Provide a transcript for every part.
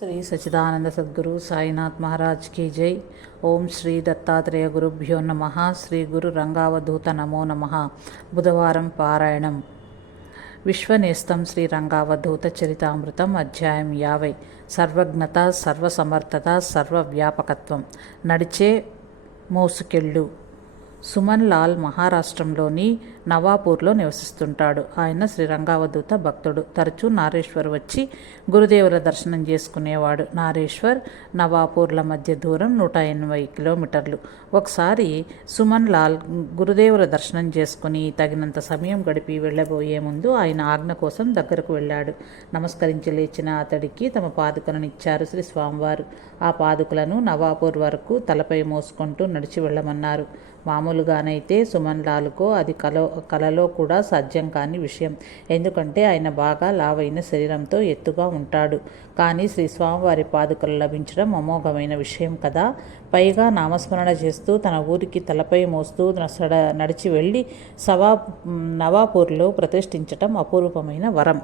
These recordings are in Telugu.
శ్రీ సచిదానంద సద్గురు సాయినాథ్ మహారాజ్ की जय। ఓం శ్రీ దత్తాత్రేయ గురుభ్యో నమః। శ్రీ గురు రంగావధూత నమో నమః। బుధవారం పారాయణం విశ్వనేస్తం శ్రీ రంగావధూత చరితామృతం అధ్యాయం 50। సర్వజ్ఞత, సర్వసమర్థత, సర్వవ్యాపకత్వం, నడిచే మోసుకెళ్ళు। సుమన్ లాల్ మహారాష్ట్రంలోని నవాపూర్లో నివసిస్తుంటాడు. ఆయన శ్రీరంగావధూత భక్తుడు. తరచూ నారేశ్వర్ వచ్చి గురుదేవుల దర్శనం చేసుకునేవాడు. నారేశ్వర్, నవాపూర్ల మధ్య దూరం 180 కిలోమీటర్లు. ఒకసారి సుమన్ లాల్ గురుదేవుల దర్శనం చేసుకుని తగినంత సమయం గడిపి వెళ్ళబోయే ముందు ఆయన ఆజ్ఞ కోసం దగ్గరకు వెళ్ళాడు. నమస్కరించి లేచిన అతడికి తమ పాదుకలను ఇచ్చారు శ్రీ స్వామివారు. ఆ పాదుకలను నవాపూర్ వరకు తలపై మోసుకుంటూ నడిచి వెళ్ళమన్నారు. మామూలుగానైతే సుమన్ లాల్కు అది కలలో కూడా సాధ్యం కాని విషయం. ఎందుకంటే ఆయన బాగా లావైన శరీరంతో ఎత్తుగా ఉంటాడు. కానీ శ్రీ స్వామివారి పాదుకలు లభించడం అమోఘమైన విషయం కదా. పైగా నామస్మరణ చేస్తూ తన ఊరికి తలపై మోస్తూ నడిచి వెళ్ళి నవాపూర్లో ప్రతిష్ఠించటం అపూర్వమైన వరం.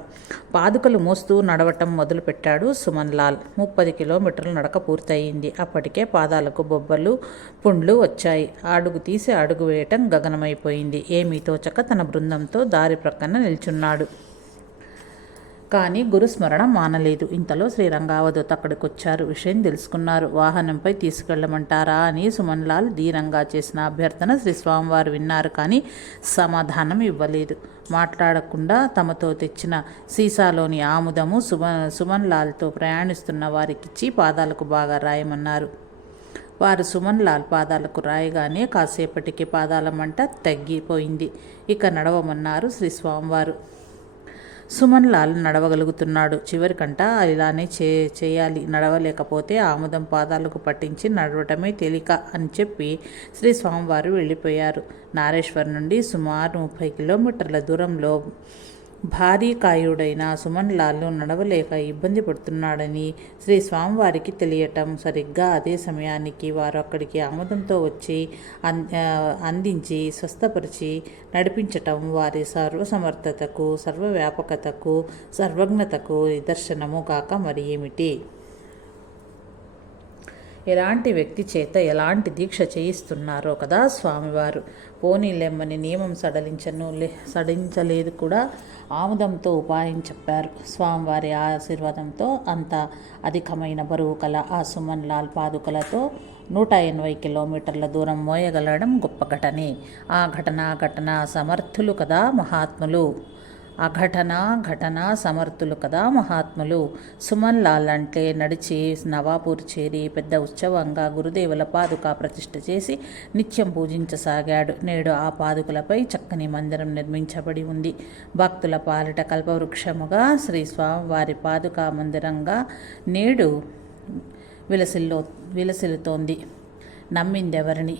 పాదుకలు మోస్తూ నడవటం మొదలుపెట్టాడు సుమన్ లాల్. 30 కిలోమీటర్ల నడక పూర్తయింది. అప్పటికే పాదాలకు బొబ్బలు, పుండ్లు వచ్చాయి. అడుగు తీసి అడుగు వేయటం గగనమైపోయింది. ఏమీ తోచక తన బృందంతో దారి ప్రక్కన నిల్చున్నాడు. కానీ గురుస్మరణ మానలేదు. ఇంతలో శ్రీరంగావధూత అక్కడికొచ్చారు. విషయం తెలుసుకున్నారు. వాహనంపై తీసుకెళ్లమంటారా అని సుమన్ లాల్ ధీరంగా చేసిన అభ్యర్థన శ్రీ స్వామివారు విన్నారు. కానీ సమాధానం ఇవ్వలేదు. మాట్లాడకుండా తమతో తెచ్చిన సీసాలోని ఆముదము సుమన్ లాల్తో ప్రయాణిస్తున్న వారికిచ్చి పాదాలకు బాగా రాయమన్నారు. వారు సుమన్ లాల్ పాదాలకు రాయగానే కాసేపటికి పాదాల మంట తగ్గిపోయింది. ఇక నడవమన్నారు శ్రీ స్వామివారు. సుమన్ లాల్ నడవగలుగుతున్నాడు. చివరికంట ఇలానే చేయాలి. నడవలేకపోతే ఆముదం పాదాలకు పట్టించి నడవటమే తేలిక అని చెప్పి శ్రీ స్వామివారు వెళ్ళిపోయారు. నారేశ్వర్ నుండి సుమారు 30 కిలోమీటర్ల దూరంలో భారీ కాయుడైన సుమన్ లాల్ నడవలేక ఇబ్బంది పడుతున్నాడని శ్రీ స్వామివారికి తెలియటం, సరిగ్గా అదే సమయానికి వారు అక్కడికి ఆముదంతో వచ్చి అందించి స్వస్థపరిచి నడిపించటం వారి సర్వసమర్థతకు, సర్వవ్యాపకతకు, సర్వజ్ఞతకు నిదర్శనము కాక మరి ఏమిటి? ఎలాంటి వ్యక్తి చేత ఎలాంటి దీక్ష చేయిస్తున్నారో కదా స్వామివారు. పోనీలెమ్మని నియమం సడలించలేదు కూడా. ఆముదంతో ఉపాయం చెప్పారు. స్వామివారి ఆశీర్వాదంతో అంత అధికమైన బరువు కల ఆ సుమన్ లాల్ పాదుకలతో 180 కిలోమీటర్ల దూరం మోయగలడం గొప్ప ఘటనే. ఆ ఘటన సమర్థులు కదా మహాత్ములు. ఘటన సమర్థులు కదా మహాత్ములు. సుమన్ లాల్ అంటే నడిచి నవాపూర్ చేరి పెద్ద ఉత్సవంగా గురుదేవుల పాదుక ప్రతిష్ఠ చేసి నిత్యం పూజించసాగాడు. నేడు ఆ పాదుకలపై చక్కని మందిరం నిర్మించబడి ఉంది. భక్తుల పాలిట కల్పవృక్షముగా శ్రీ స్వామివారి పాదుకా మందిరంగా నేడు విలసిల్లుతోంది. నమ్మిందెవరిని?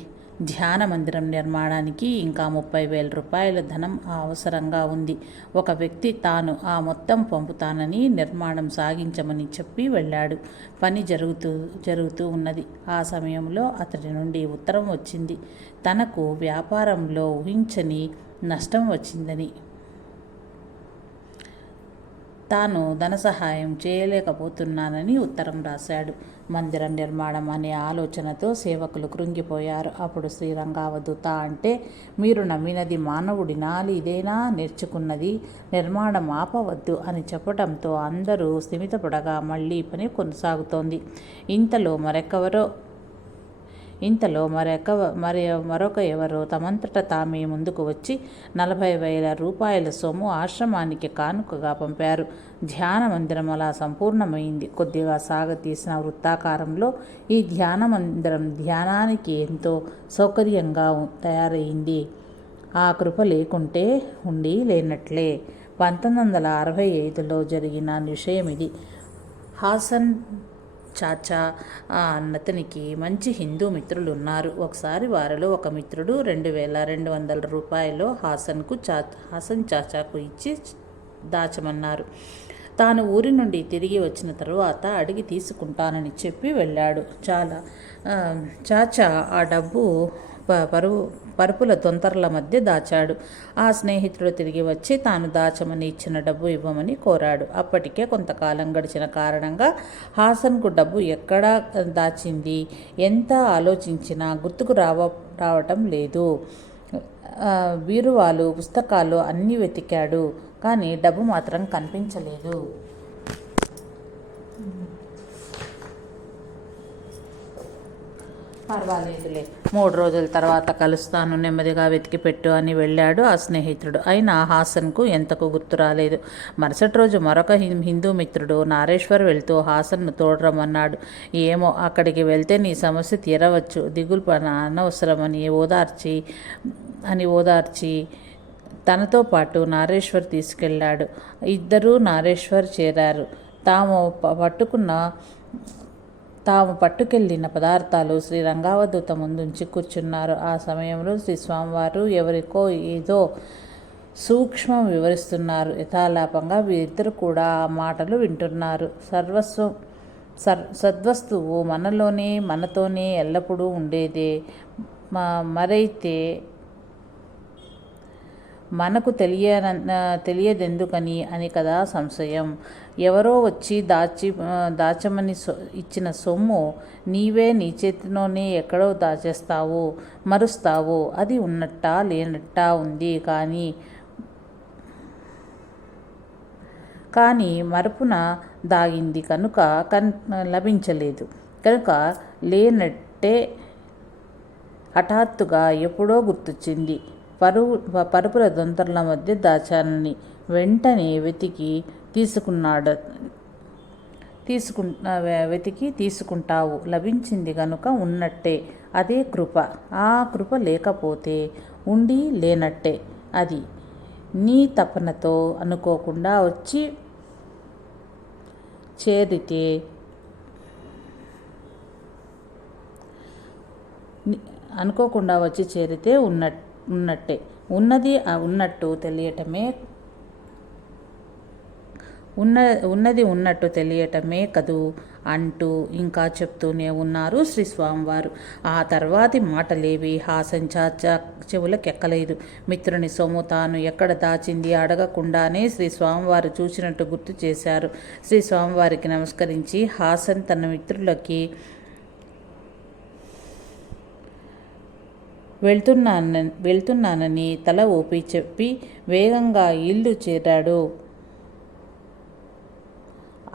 ధ్యాన మందిరం నిర్మాణానికి ఇంకా 30,000 రూపాయల ధనం అవసరంగా ఉంది. ఒక వ్యక్తి తాను ఆ మొత్తం పంపుతానని నిర్మాణం సాగించమని చెప్పి వెళ్ళాడు. పని జరుగుతూ ఉన్నది. ఆ సమయంలో అతడి నుండి ఉత్తరం వచ్చింది. తనకు వ్యాపారంలో ఊహించని నష్టం వచ్చిందని, తాను ధన సహాయం చేయలేకపోతున్నానని ఉత్తరం రాశాడు. మందిరం నిర్మాణం అనే ఆలోచనతో సేవకులు కృంగిపోయారు. అప్పుడు శ్రీరంగావధూత అంటే, మీరు నమ్మినది మానవుడినాలి, ఇదేనా నేర్చుకున్నది? నిర్మాణం ఆపవద్దు అని చెప్పడంతో అందరూ స్థిమితపడగా మళ్ళీ పని కొనసాగుతోంది. ఇంతలో మరొక ఎవరో తమంతట తామే ముందుకు వచ్చి 40,000 రూపాయల సొమ్ము ఆశ్రమానికి కానుకగా పంపారు. ధ్యాన మందిరం అలా సంపూర్ణమైంది. కొద్దిగా సాగతీసిన వృత్తాకారంలో ఈ ధ్యాన మందిరం ధ్యానానికి ఎంతో సౌకర్యంగా తయారైంది. ఆ కృప లేకుంటే ఉండి లేనట్లే. 1965లో జరిగిన విషయం ఇది. హాసన్ చాచా అన్నతనికి మంచి హిందూ మిత్రులు ఉన్నారు. ఒకసారి వారిలో ఒక మిత్రుడు 2,200 రూపాయలు హాసన్ చాచాకు ఇచ్చి దాచమన్నారు. తాను ఊరి నుండి తిరిగి వచ్చిన తరువాత అడిగి తీసుకుంటానని చెప్పి వెళ్ళాడు. చాచా ఆ డబ్బు పరుపుల తొంతరల మధ్య దాచాడు. ఆ స్నేహితుడు తిరిగి వచ్చి తాను దాచమని ఇచ్చిన డబ్బు ఇవ్వమని కోరాడు. అప్పటికే కొంతకాలం గడిచిన కారణంగా హాసన్కు డబ్బు ఎక్కడా దాచింది ఎంత ఆలోచించినా గుర్తుకు రావటం లేదు. బీరువాలు, పుస్తకాలు అన్నీ వెతికాడు, కానీ డబ్బు మాత్రం కనిపించలేదు. పర్వాలేదులే, 3 రోజుల తర్వాత కలుస్తాను, నెమ్మదిగా వెతికి పెట్టు అని వెళ్ళాడు ఆ స్నేహితుడు. అయినా హాసన్కు ఎంతకు గుర్తు రాలేదు. మరుసటి రోజు మరొక హిందూ మిత్రుడు నారేశ్వర్ వెళ్తూ హాసన్ను తోడరమన్నాడు. ఏమో, అక్కడికి వెళ్తే నీ సమస్య తీరవచ్చు, దిగులు అనవసరమని ఓదార్చి తనతో పాటు నారేశ్వర్ తీసుకెళ్ళాడు. ఇద్దరూ నారేశ్వర్ చేరారు. తాము పట్టుకెళ్లిన పదార్థాలు శ్రీ రంగావధూత ముందుంచి కూర్చున్నారు. ఆ సమయంలో శ్రీ స్వామివారు ఎవరికో ఏదో సూక్ష్మం వివరిస్తున్నారు. యథాలాపంగా వీరిద్దరు కూడా ఆ మాటలు వింటున్నారు. సద్వస్తువు మనతోనే ఎల్లప్పుడూ ఉండేదే, మరైతే మనకు తెలియదెందుకని అని కదా సంశయం. ఎవరో వచ్చి దాచమని ఇచ్చిన సొమ్ము నీవే నీ చేతిలోనే ఎక్కడో దాచేస్తావు, మరుస్తావు. అది ఉన్నట్టా లేనట్టా ఉంది, కానీ మరుపున దాగింది కనుక లభించలేదు. కనుక లేనట్టే హఠాత్తుగా ఎప్పుడో గుర్తొచ్చింది. పరుపుల దొంతర్ల మధ్య దాచానని వెంటనే వెతికి తీసుకుంటావు. లభించింది గనుక ఉన్నట్టే. అదే కృప. ఆ కృప లేకపోతే ఉండి లేనట్టే. అది నీ తపనతో అనుకోకుండా వచ్చి చేరితే ఉన్నట్టే. ఉన్నది ఉన్నట్టు తెలియటమే కదూ అంటూ ఇంకా చెప్తూనే ఉన్నారు శ్రీ స్వామివారు. ఆ తర్వాతి మాటలేవి హాసన్ చెవులకెక్కలేదు. మిత్రుని సొమ్ము తాను ఎక్కడ దాచింది అడగకుండానే శ్రీ స్వామివారు చూసినట్టు గుర్తు చేశారు. శ్రీ స్వామివారికి నమస్కరించి హాసన్ తన మిత్రులకి వెళ్తున్నానని తల ఊపి చెప్పి వేగంగా ఇల్లు చేరాడు.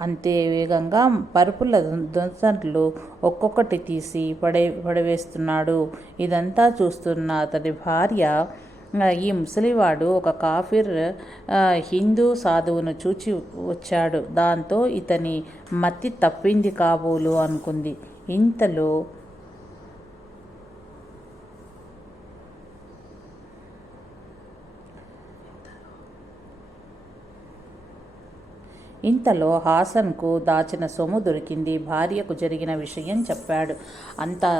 అంతే వేగంగా పరుపుల దొంతర్లు ఒక్కొక్కటి తీసి పడవేస్తున్నాడు. ఇదంతా చూస్తున్న అతడి భార్య, ఈ ముసలివాడు ఒక కాఫీర్ హిందూ సాధువును చూచి వచ్చాడు, దాంతో ఇతని మతి తప్పింది కాబోలు అనుకుంది. ఇంతలో హాసన్కు దాచిన సొమ్ము దొరికింది. భార్యకు జరిగిన విషయం చెప్పాడు. అంతా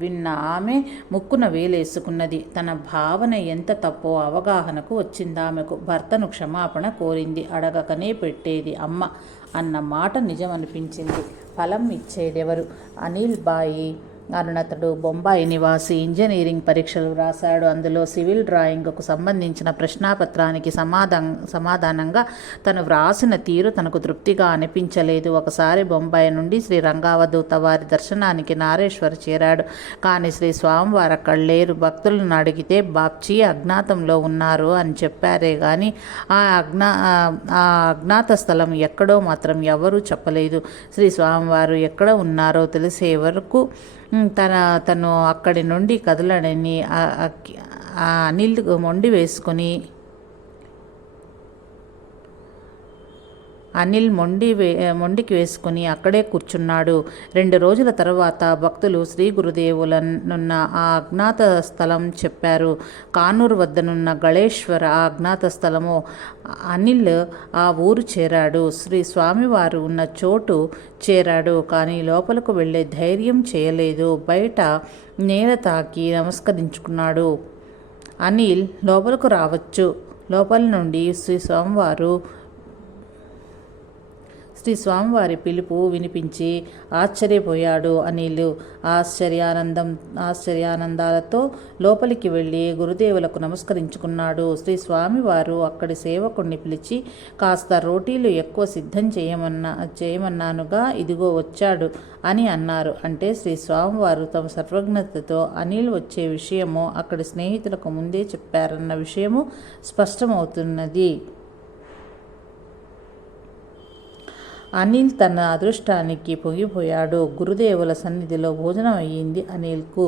విన్న ఆమె ముక్కున వేలేసుకున్నది. తన భావన ఎంత తప్పో అవగాహనకు వచ్చిందామెకు. భర్తను క్షమాపణ కోరింది. అడగకనే పెట్టేది అమ్మ అన్న మాట నిజం అనిపించింది. ఫలం ఇచ్చేదెవరు? అనిల్ బాయి అరుణతడు బొంబాయి నివాసి. ఇంజనీరింగ్ పరీక్షలు రాశాడు. అందులో సివిల్ డ్రాయింగ్కు సంబంధించిన ప్రశ్నాపత్రానికి సమాధానంగా తను వ్రాసిన తీరు తనకు తృప్తిగా అనిపించలేదు. ఒకసారి బొంబాయి నుండి శ్రీ రంగావధూత వారి దర్శనానికి నారేశ్వర్ చేరాడు. కానీ శ్రీ స్వామివారు అక్కడ లేరు. భక్తులను అడిగితే బాప్జీ అజ్ఞాతంలో ఉన్నారు అని చెప్పారే గాని ఆ అజ్ఞాత స్థలం ఎక్కడో మాత్రం ఎవరూ చెప్పలేదు. శ్రీ స్వామివారు ఎక్కడ ఉన్నారో తెలిసే వరకు తను అక్కడి నుండి కదలడని అనిల్ మొండికి వేసుకుని అక్కడే కూర్చున్నాడు. 2 రోజుల తర్వాత భక్తులు శ్రీ గురుదేవులనున్న ఆ అజ్ఞాత స్థలం చెప్పారు. కానూరు వద్దనున్న గళేశ్వర ఆ అజ్ఞాత స్థలము. అనిల్ ఆ ఊరు చేరాడు. శ్రీ స్వామివారు ఉన్న చోటు చేరాడు. కానీ లోపలకు వెళ్ళే ధైర్యం చేయలేదు. బయట నేల తాకి నమస్కరించుకున్నాడు. అనిల్ లోపలకు రావచ్చు. లోపల నుండి శ్రీ శ్రీ స్వామివారి పిలుపు వినిపించి ఆశ్చర్యపోయాడు అనిల్. ఆశ్చర్యానందాలతో లోపలికి వెళ్ళి గురుదేవులకు నమస్కరించుకున్నాడు. శ్రీ స్వామివారు అక్కడి సేవకుణ్ణి పిలిచి కాస్త రోటీలు ఎక్కువ సిద్ధం చేయమన్నానుగా, ఇదిగో వచ్చాడు అని అన్నారు. అంటే శ్రీ స్వామివారు తమ సర్వజ్ఞతతో అనిల్ వచ్చే విషయము అక్కడి స్నేహితులకు ముందే చెప్పారన్న విషయము స్పష్టమవుతున్నది. అనిల్ తన అదృష్టానికి పొంగిపోయాడు. గురుదేవుల సన్నిధిలో భోజనం అయ్యింది అనిల్కు.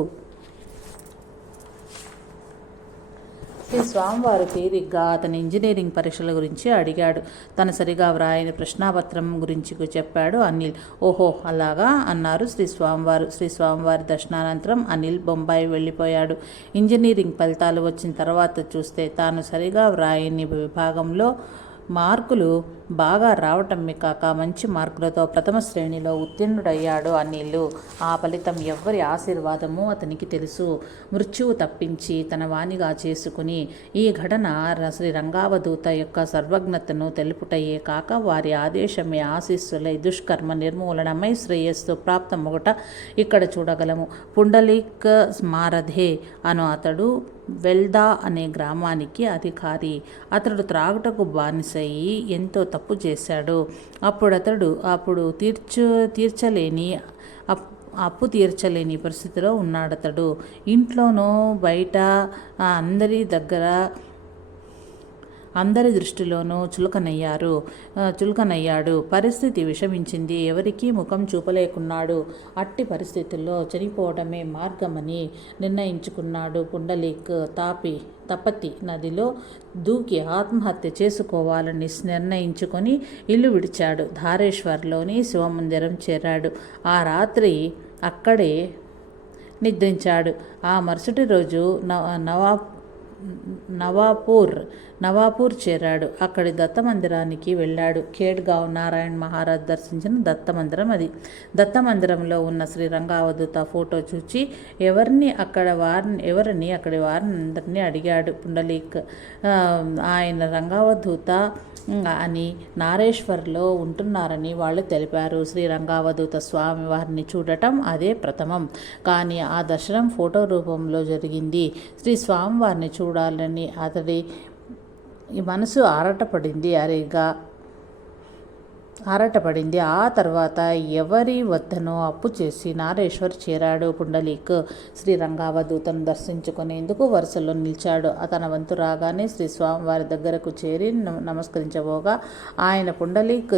శ్రీ స్వామివారు తీరిగ్గా అతని ఇంజనీరింగ్ పరీక్షల గురించి అడిగాడు. తను సరిగా వ్రాయని ప్రశ్నాపత్రం గురించి చెప్పాడు అనిల్. ఓహో అలాగా అన్నారు శ్రీ స్వామివారు. శ్రీ స్వామివారి దర్శనానంతరం అనిల్ బొంబాయి వెళ్ళిపోయాడు. ఇంజనీరింగ్ ఫలితాలు వచ్చిన తర్వాత చూస్తే తాను సరిగా వ్రాయని విభాగంలో మార్కులు బాగా రావటమే కాక మంచి మార్కులతో ప్రథమ శ్రేణిలో ఉత్తీర్ణుడయ్యాడు అనిల్. ఆ ఫలితం ఎవ్వరి ఆశీర్వాదమో అతనికి తెలుసు. మృత్యువు తప్పించి తన వాణిగా చేసుకుని ఈ ఘటన శ్రీ రంగావధూత యొక్క సర్వజ్ఞతను తెలుపుటయే కాక వారి ఆదేశమే ఆశీస్సులై దుష్కర్మ నిర్మూలనమై శ్రేయస్సు ప్రాప్తమొగట ఇక్కడ చూడగలము. పుండలీక్ స్మారధే అను అతడు వెల్దా అనే గ్రామానికి అధికారి. అతడు త్రాగుటకు బానిసయి ఎంతో తప్పు చేశాడు. అప్పుడు తీర్చలేని పరిస్థితిలో ఉన్నాడతడు. ఇంట్లోనూ బయట అందరి దృష్టిలోనూ చులకనయ్యాడు. పరిస్థితి విషమించింది. ఎవరికీ ముఖం చూపలేకున్నాడు. అట్టి పరిస్థితుల్లో చనిపోవడమే మార్గమని నిర్ణయించుకున్నాడు పుండలీక్. తపతి నదిలో దూకి ఆత్మహత్య చేసుకోవాలని నిర్ణయించుకొని ఇల్లు విడిచాడు. ధారేశ్వర్లోని శివమందిరం చేరాడు. ఆ రాత్రి అక్కడే నిద్రించాడు. ఆ మరుసటి రోజు నవాపూర్ చేరాడు. అక్కడి దత్తమందిరానికి వెళ్ళాడు. ఖేడ్గావ్ నారాయణ్ మహారాజ్ దర్శించిన దత్తమందిరం అది. దత్తమందిరంలో ఉన్న శ్రీ రంగావధూత ఫోటో చూచి ఎవరిని అక్కడి వారిని అడిగాడు పుండలీక్. ఆయన రంగావధూత అని నారేశ్వర్లో ఉంటున్నారని వాళ్ళు తెలిపారు. శ్రీ రంగావధూత స్వామి వారిని చూడటం అదే ప్రథమం. కానీ ఆ దర్శనం ఫోటో రూపంలో జరిగింది. శ్రీ స్వామివారిని చూడాలని అతడి మనసు ఆరాటపడింది. ఆ తర్వాత ఎవరి వద్దనో అప్పు చేసి నారేశ్వర్ చేరాడు పుండలీక్. శ్రీ రంగావధూతను దర్శించుకునేందుకు వరుసలో నిలిచాడు. తన వంతు రాగానే శ్రీ స్వామివారి దగ్గరకు చేరి నమస్కరించబోగా ఆయన పుండలీక్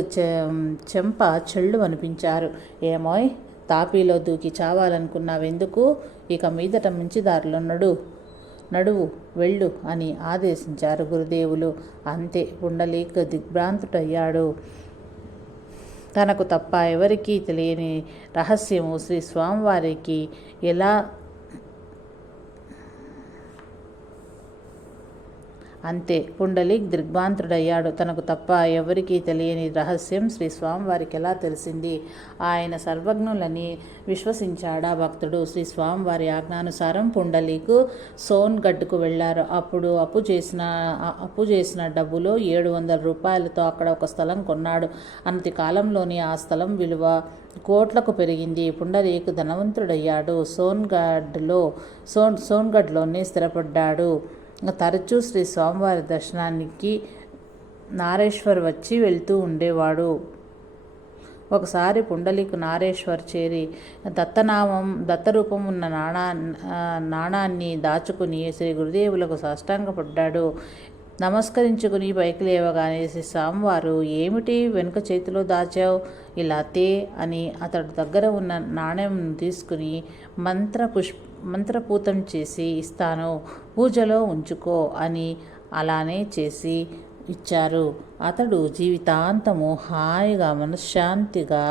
చెంప చెళ్ళు అనిపించారు. ఏమోయ్, తాపీలో దూకి చావాలనుకున్నావెందుకు? ఇక మీదట మంచి దారిలో నడువు వెళ్ళు అని ఆదేశించారు గురుదేవులు. అంతే, పుండలీక్ దిగ్భ్రాంతుడయ్యాడు. తనకు తప్ప ఎవరికీ తెలియని రహస్యము శ్రీ స్వామివారికి ఎలా అంతే పుండలీక్ దిగ్భ్రాంతుడయ్యాడు. తనకు తప్ప ఎవరికీ తెలియని రహస్యం శ్రీ స్వామివారికి ఎలా తెలిసింది? ఆయన సర్వజ్ఞులని విశ్వసించాడా భక్తుడు? శ్రీ స్వామివారి ఆజ్ఞానుసారం పుండలీక్ సోన్గఢ్కు వెళ్ళారు. అప్పుడు అప్పు చేసిన డబ్బులో 700 రూపాయలతో అక్కడ ఒక స్థలం కొన్నాడు. అనతి కాలంలోని ఆ స్థలం విలువ కోట్లకు పెరిగింది. పుండలీక్ ధనవంతుడయ్యాడు. సోన్గఢ్లోనే స్థిరపడ్డాడు. తరచూ శ్రీ స్వామివారి దర్శనానికి నారేశ్వర్ వచ్చి వెళ్తూ ఉండేవాడు. ఒకసారి పుండలీక్ నారేశ్వర్ చేరి దత్తరూపం ఉన్న నాణాన్ని దాచుకుని శ్రీ గురుదేవులకు సాష్టాంగపడ్డాడు. నమస్కరించుకుని పైకి లేవగానే శ్రీ స్వామివారు, ఏమిటి వెనుక చేతిలో దాచావు? ఇలా తే అని అతడు దగ్గర ఉన్న నాణ్యం తీసుకుని మంత్రపూతం చేసి ఇస్తాను, పూజలో ఉంచుకో అని అలానే చేసి ఇచ్చారు. అతడు జీవితాంతము హాయిగా మనశ్శాంతిగా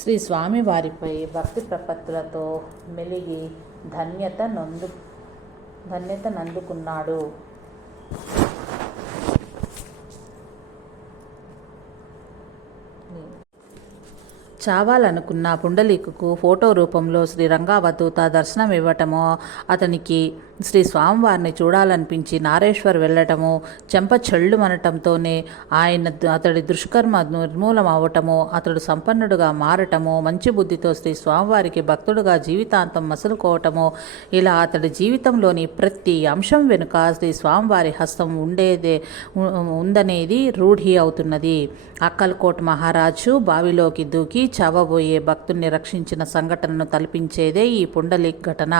శ్రీ స్వామి వారిపై భక్తి ప్రపత్తులతో మెలిగి ధన్యతనందుకున్నాడు. చావాలనుకున్న పుండలీకుకు ఫోటో రూపంలో శ్రీ రంగావధూత దర్శనం ఇవ్వటము, అతనికి శ్రీ స్వామివారిని చూడాలనిపించి నారేశ్వర్ వెళ్ళటము, చెంప చెళ్ళుమనటంతోనే అతడి దుష్కర్మ నిర్మూలం అవ్వటము, అతడు సంపన్నుడుగా మారటము, మంచి బుద్ధితో శ్రీ స్వామివారికి భక్తుడుగా జీవితాంతం మసులుకోవటము, ఇలా అతడి జీవితంలోని ప్రతి అంశం వెనుక శ్రీ స్వామివారి హస్తం ఉందనేది రూఢి అవుతున్నది. అక్కల్కోట్ మహారాజు బావిలోకి దూకి చావబోయే భక్తుణ్ణి రక్షించిన సంఘటనను తలపించేదే ఈ పుండలీక్ ఘటన.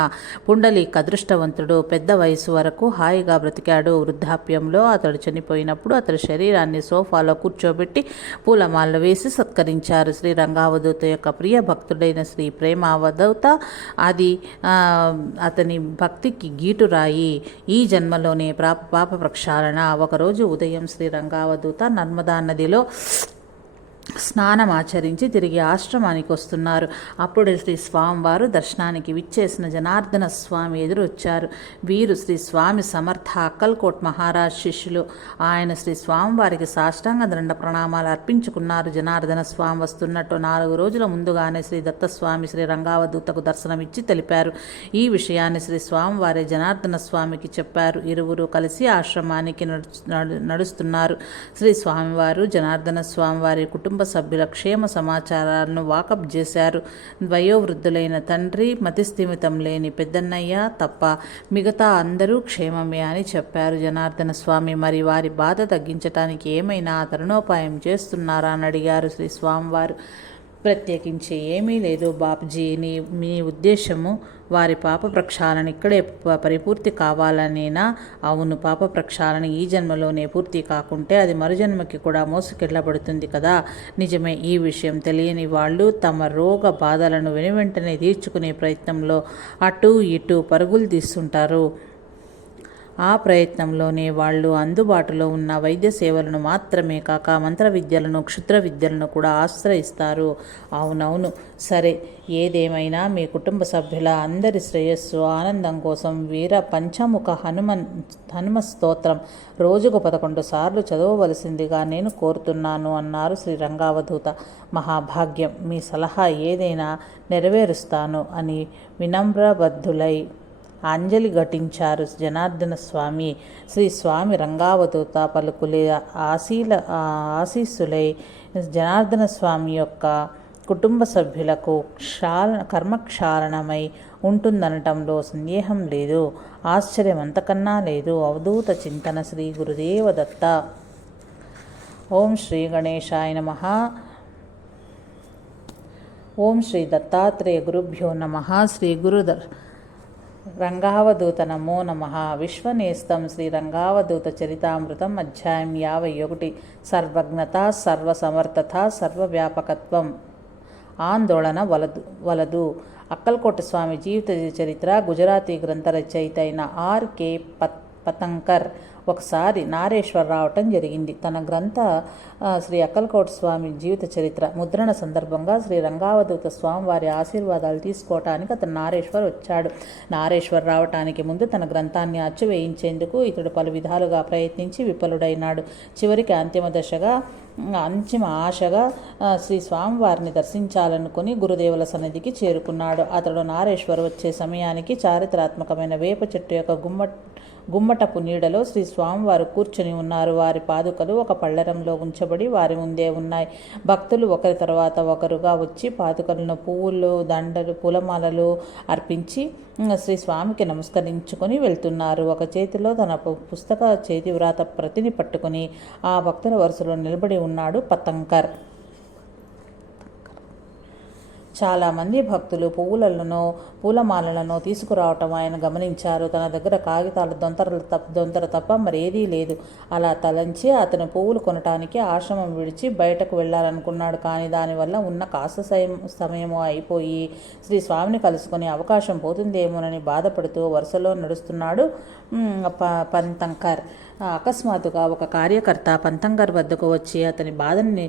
పుండలీక్ అదృష్టవంతుడు. పెద్ద వయసు వరకు హాయిగా బ్రతికాడు. వృద్ధాప్యంలో అతడు చనిపోయినప్పుడు అతడి శరీరాన్ని సోఫాలో కూర్చోబెట్టి పూలమాలలు వేసి సత్కరించారు. శ్రీ రంగావధూత యొక్క ప్రియ భక్తుడైన శ్రీ ప్రేమావధూత అది అతని భక్తికి గీటురాయి. ఈ జన్మలోనే పాప ప్రక్షాళన. ఒకరోజు ఉదయం శ్రీ రంగావధూత నర్మదా నదిలో స్నానం ఆచరించి తిరిగి ఆశ్రమానికి వస్తున్నారు. అప్పుడు శ్రీ స్వామివారు దర్శనానికి విచ్చేసిన జనార్దన స్వామి ఎదురొచ్చారు. వీరు శ్రీ స్వామి సమర్థ అక్కల్కోట్ మహారాజ్ శిష్యులు. ఆయన శ్రీ స్వామివారికి సాష్టాంగ దండ ప్రణామాలు అర్పించుకున్నారు. జనార్దన స్వామి వస్తున్నట్టు 4 రోజుల ముందుగానే శ్రీ దత్తస్వామి శ్రీ రంగావధూతకు దర్శనమిచ్చి తెలిపారు. ఈ విషయాన్ని శ్రీ స్వామివారి జనార్దన స్వామికి చెప్పారు. ఇరువురు కలిసి ఆశ్రమానికి నడుస్తున్నారు. శ్రీ స్వామివారు జనార్దన స్వామివారి కుటుంబ సభ్యుల క్షేమ సమాచారాలను వాకప్ చేశారు. వయోవృద్ధులైన తండ్రి, మతిస్థిమితం లేని పెద్దన్నయ్య తప్ప మిగతా అందరూ క్షేమమే అని చెప్పారు జనార్దన స్వామి. మరి వారి బాధ తగ్గించటానికి ఏమైనా తరుణోపాయం చేస్తున్నారా అని అడిగారు శ్రీ స్వామివారు. ప్రత్యేకించి ఏమీ లేదు బాప్జీ, మీ ఉద్దేశము వారి పాప ప్రక్షాళన ఇక్కడే పరిపూర్తి కావాలనేనా? అవును, పాప ప్రక్షాళన ఈ జన్మలోనే పూర్తి కాకుంటే అది మరుజన్మకి కూడా మోసుకెళ్ళబడుతుంది కదా. నిజమే. ఈ విషయం తెలియని వాళ్ళు తమ రోగ బాధలను వెనువెంటనే తీర్చుకునే ప్రయత్నంలో అటు ఇటు పరుగులు తీస్తుంటారు. ఆ ప్రయత్నంలోనే వాళ్ళు అందుబాటులో ఉన్న వైద్య సేవలను మాత్రమే కాక మంత్ర విద్యలను, క్షుద్ర విద్యలను కూడా ఆశ్రయిస్తారు. అవునవును, సరే. ఏదేమైనా మీ కుటుంబ సభ్యుల అందరి శ్రేయస్సు, ఆనందం కోసం వీర పంచముఖ హనుమ స్తోత్రం రోజుకు 11 సార్లు చదవవలసిందిగా నేను కోరుతున్నాను అన్నారు శ్రీ రంగావధూత. మహాభాగ్యం. మీ సలహా ఏదైనా నెరవేరుస్తాను అని వినమ్రబద్ధులై అంజలి ఘటించారు జనార్దన స్వామి. శ్రీ స్వామి రంగావధూత పలుకులే ఆశీస్సులై జనార్దన స్వామి యొక్క కుటుంబ సభ్యులకు కర్మక్షాళనమై ఉంటుందనటంలో సందేహం లేదు. ఆశ్చర్యం అంతకన్నా లేదు. అవధూత చింతన. శ్రీ గురుదేవ దత్త. ఓం శ్రీ గణేశాయ నమః. ఓం శ్రీ దత్తాత్రేయ గురుభ్యో నమః. శ్రీ గురు రంగావధూత నమో నమః. విశ్వనేస్తం శ్రీ రంగావధూత చరితామృతం. అధ్యాయం 51. సర్వజ్ఞత, సర్వసమర్థత, సర్వవ్యాపకత్వం. ఆందోళన వలదు. అక్కల్కోట స్వామి జీవిత చరిత్ర గుజరాతీ గ్రంథ రచయిత అయిన R.K. పతంకర్ ఒకసారి నారేశ్వర్ రావటం జరిగింది. తన గ్రంథ శ్రీ అక్కల్కోట స్వామి జీవిత చరిత్ర ముద్రణ సందర్భంగా శ్రీ రంగావధూత స్వామి వారి ఆశీర్వాదాలు తీసుకోవటానికి అతను నారేశ్వర్ వచ్చాడు. నారేశ్వర్ రావటానికి ముందు తన గ్రంథాన్ని అచ్చు వేయించేందుకు ఇతడు పలు విధాలుగా ప్రయత్నించి విఫలుడైనాడు. చివరికి అంతిమ ఆశగా శ్రీ స్వామివారిని దర్శించాలనుకుని గురుదేవుల సన్నిధికి చేరుకున్నాడు. అతడు నారేశ్వర్ వచ్చే సమయానికి చారిత్రాత్మకమైన వేప చెట్టు యొక్క గుమ్మటపు నీడలో శ్రీ స్వామివారు కూర్చుని ఉన్నారు. వారి పాదుకలు ఒక పళ్ళెరంలో ఉంచబడి వారి ముందే ఉన్నాయి. భక్తులు ఒకరి తర్వాత ఒకరుగా వచ్చి పాదుకలను పువ్వులు, దండలు, పూలమాలలు అర్పించి శ్రీ స్వామికి నమస్కరించుకొని వెళ్తున్నారు. ఒక చేతిలో తన పుస్తక చేతివ్రాత ప్రతిని పట్టుకుని ఆ భక్తుల వరుసలో నిలబడి ఉన్నాడు పతంకర్. చాలామంది భక్తులు పువ్వులను, పూలమాలలను తీసుకురావటం ఆయన గమనించారు. తన దగ్గర కాగితాలు దొంతర తప్ప మరేదీ లేదు. అలా తలంచి అతను పువ్వులు కొనటానికి ఆశ్రమం విడిచి బయటకు వెళ్ళాలనుకున్నాడు. కానీ దానివల్ల ఉన్న కాస్త సమయము అయిపోయి శ్రీ స్వామిని కలుసుకునే అవకాశం పోతుందేమోనని బాధపడుతూ వరుసలో నడుస్తున్నాడు పతంకర్. అకస్మాత్తుగా ఒక కార్యకర్త పంతంగారి వద్దకు వచ్చి అతని బాధని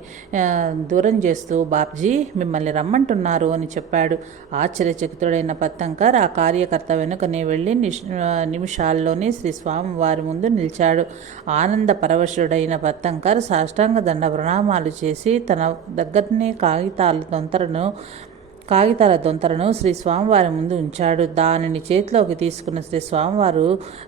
దూరం చేస్తూ, బాబ్జీ మిమ్మల్ని రమ్మంటున్నారు అని చెప్పాడు. ఆశ్చర్యచకితుడైన పంతంకర్ ఆ కార్యకర్త వెనుకనే వెళ్ళి నిమిషాల్లోనే శ్రీ స్వామి వారి ముందు నిలిచాడు. ఆనంద పరవశుడైన పంతంకర్ సాష్టాంగ దండ ప్రణామాలు చేసి తన దగ్గరనే కాగితాల దొంతరను శ్రీ స్వామివారి ముందు ఉంచాడు. దానిని చేతిలోకి తీసుకున్న శ్రీ స్వామివారు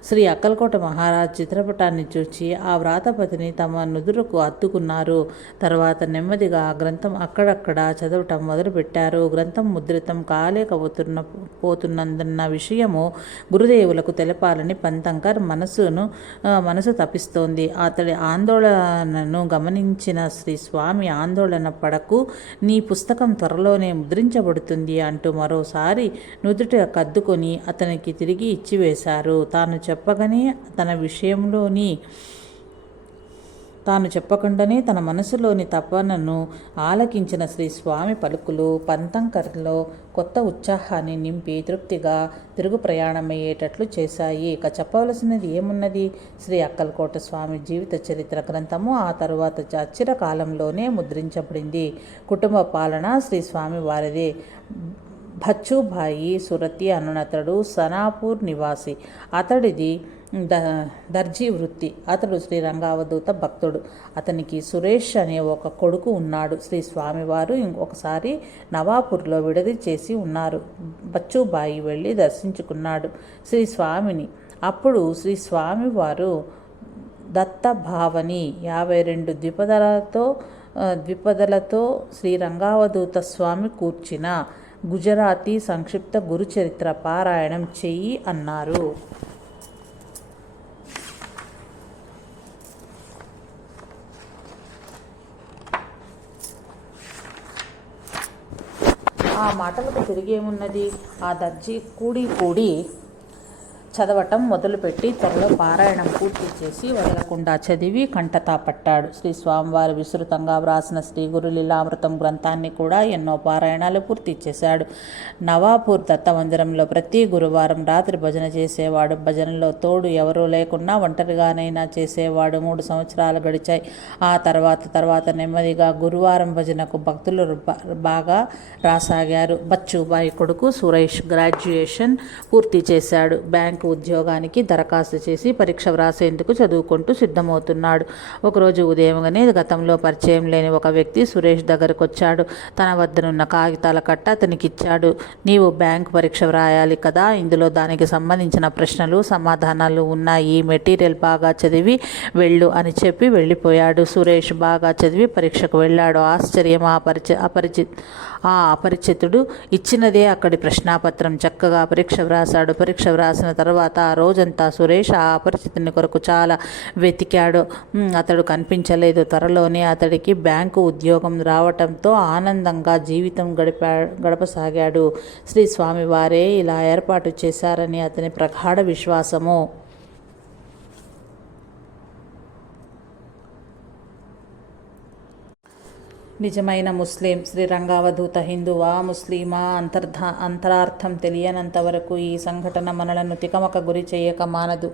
శ్రీ అక్కలకోట మహారాజ్ చిత్రపటాన్ని చూచి ఆ వ్రాతపతిని తమ నుదురుకు అత్తుకున్నారు. తర్వాత నెమ్మదిగా ఆ గ్రంథం అక్కడక్కడ చదవటం మొదలుపెట్టారు. గ్రంథం ముద్రితం పోతున్నందన్న విషయము గురుదేవులకు తెలపాలని పంతంకర్ మనసు తప్పిస్తోంది. అతడి ఆందోళనను గమనించిన శ్రీ స్వామి, ఆందోళన పడకు, నీ పుస్తకం త్వరలోనే ముద్రించబడుతుంది అంటూ మరోసారి నుదుట కద్దుకొని అతనికి తిరిగి ఇచ్చివేశారు. తాను చెప్పకుండానే తన మనసులోని తపనను ఆలకించిన శ్రీ స్వామి పలుకులు పంతంకర్లో కొత్త ఉత్సాహాన్ని నింపి తృప్తిగా తిరుగు ప్రయాణమయ్యేటట్లు చేశాయి. ఇక చెప్పవలసినది ఏమున్నది? శ్రీ అక్కలకోట స్వామి జీవిత చరిత్ర గ్రంథము ఆ తరువాత అచిర కాలంలోనే ముద్రించబడింది. కుటుంబ పాలన శ్రీ స్వామి వారిదే. భచ్చుభాయి సురతి అనునతడు సనాపూర్ నివాసి. అతడిది దర్జీ వృత్తి. అతడు శ్రీ రంగావధూత భక్తుడు. అతనికి సురేష్ అనే ఒక కొడుకు ఉన్నాడు. శ్రీ స్వామివారు ఇంకొకసారి నవాపూర్లో విడది చేసి ఉన్నారు. బచ్చుబాయి వెళ్ళి దర్శించుకున్నాడు శ్రీ స్వామిని. అప్పుడు శ్రీ స్వామివారు దత్తభావని 52 ద్విపదలతో శ్రీ రంగావధూత స్వామి కూర్చిన గుజరాతీ సంక్షిప్త గురుచరిత్ర పారాయణం చెయ్యి అన్నారు. ఆ మాటలకు తిరిగేమున్నది? ఆ దర్జీ కూడి చదవటం మొదలుపెట్టి త్వరలో పారాయణం పూర్తి చేసి వదలకుండా చదివి కంఠతా పట్టాడు. శ్రీ స్వామివారు విస్తృతంగా వ్రాసిన శ్రీ గురు లీలామృతం గ్రంథాన్ని కూడా ఎన్నో పారాయణాలు పూర్తి చేశాడు. నవాపూర్ దత్తమందిరంలో ప్రతి గురువారం రాత్రి భజన చేసేవాడు. భజనలో తోడు ఎవరూ లేకున్నా ఒంటరిగానైనా చేసేవాడు. 3 సంవత్సరాలు గడిచాయి. ఆ తర్వాత నెమ్మదిగా గురువారం భజనకు భక్తులు బాగా రాసాగారు. బచ్చుబాయి కొడుకు సురేష్ గ్రాడ్యుయేషన్ పూర్తి చేశాడు. బ్యాంక్ ఉద్యోగానికి దరఖాస్తు చేసి పరీక్ష వ్రాసేందుకు చదువుకుంటూ సిద్ధమవుతున్నాడు. ఒకరోజు ఉదయంగానే గతంలో పరిచయం లేని ఒక వ్యక్తి సురేష్ దగ్గరకు వచ్చాడు. తన వద్దనున్న కాగితాల కట్ట అతనికిచ్చాడు. నీవు బ్యాంక్ పరీక్ష వ్రాయాలి కదా, ఇందులో దానికి సంబంధించిన ప్రశ్నలు సమాధానాలు ఉన్నాయి, మెటీరియల్ బాగా చదివి వెళ్ళు అని చెప్పి వెళ్ళిపోయాడు. సురేష్ బాగా చదివి పరీక్షకు వెళ్ళాడు. ఆశ్చర్యం! ఆ అపరిచితుడు ఇచ్చినదే అక్కడి ప్రశ్నాపత్రం. చక్కగా పరీక్ష వ్రాసాడు. పరీక్ష వ్రాసిన తర్వాత ఆ రోజంతా సురేష్ ఆ అపరిచితుని కొరకు చాలా వెతికాడు. అతడు కనిపించలేదు. త్వరలోనే అతడికి బ్యాంకు ఉద్యోగం రావటంతో ఆనందంగా జీవితం గడపసాగాడు. శ్రీ స్వామి వారే ఇలా ఏర్పాటు చేశారని అతని ప్రగాఢ విశ్వాసము. నిజమైన ముస్లిం శ్రీ రంగావధూత హిందువా ముస్లిమా అంతరార్థం తెలియనంత వరకు ఈ సంఘటన మనలను తికమక గురి చేయక మానదు.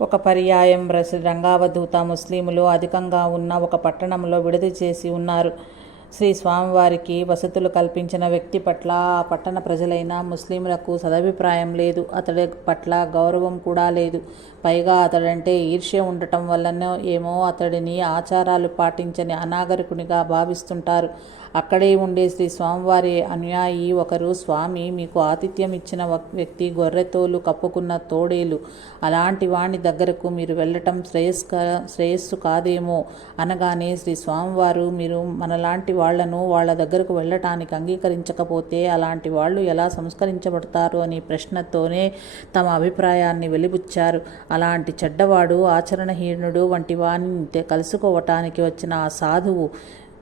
ఒక పర్యాయం శ్రీ రంగావధూత ముస్లిములు అధికంగా ఉన్న ఒక పట్టణంలో విడిది చేసి ఉన్నారు. శ్రీ స్వామివారికి వసతులు కల్పించిన వ్యక్తి పట్ల ఆ పట్టణ ప్రజలైన ముస్లింలకు సదభిప్రాయం లేదు. అతడి పట్ల గౌరవం కూడా లేదు. పైగా అతడంటే ఈర్ష్య ఉండటం వల్లనో ఏమో అతడిని ఆచారాలు పాటించని అనాగరికునిగా భావిస్తుంటారు. అక్కడే ఉండే శ్రీ స్వామివారి అనుయాయి ఒకరు, స్వామి మీకు ఆతిథ్యం ఇచ్చిన వ్యక్తి గొర్రెతోలు కప్పుకున్న తోడేలు, అలాంటి వాణ్ణి దగ్గరకు మీరు వెళ్ళటం శ్రేయస్సు కాదేమో అనగానే శ్రీ స్వామివారు మీరు మనలాంటి వాళ్లను వాళ్ళ దగ్గరకు వెళ్ళటానికి అంగీకరించకపోతే అలాంటి వాళ్ళు ఎలా సంస్కరించబడతారు అని ప్రశ్నతోనే తమ అభిప్రాయాన్ని వెలిబుచ్చారు. అలాంటి చెడ్డవాడు, ఆచరణహీనుడు వంటి వాణ్ణి కలుసుకోవటానికి వచ్చిన ఆ సాధువు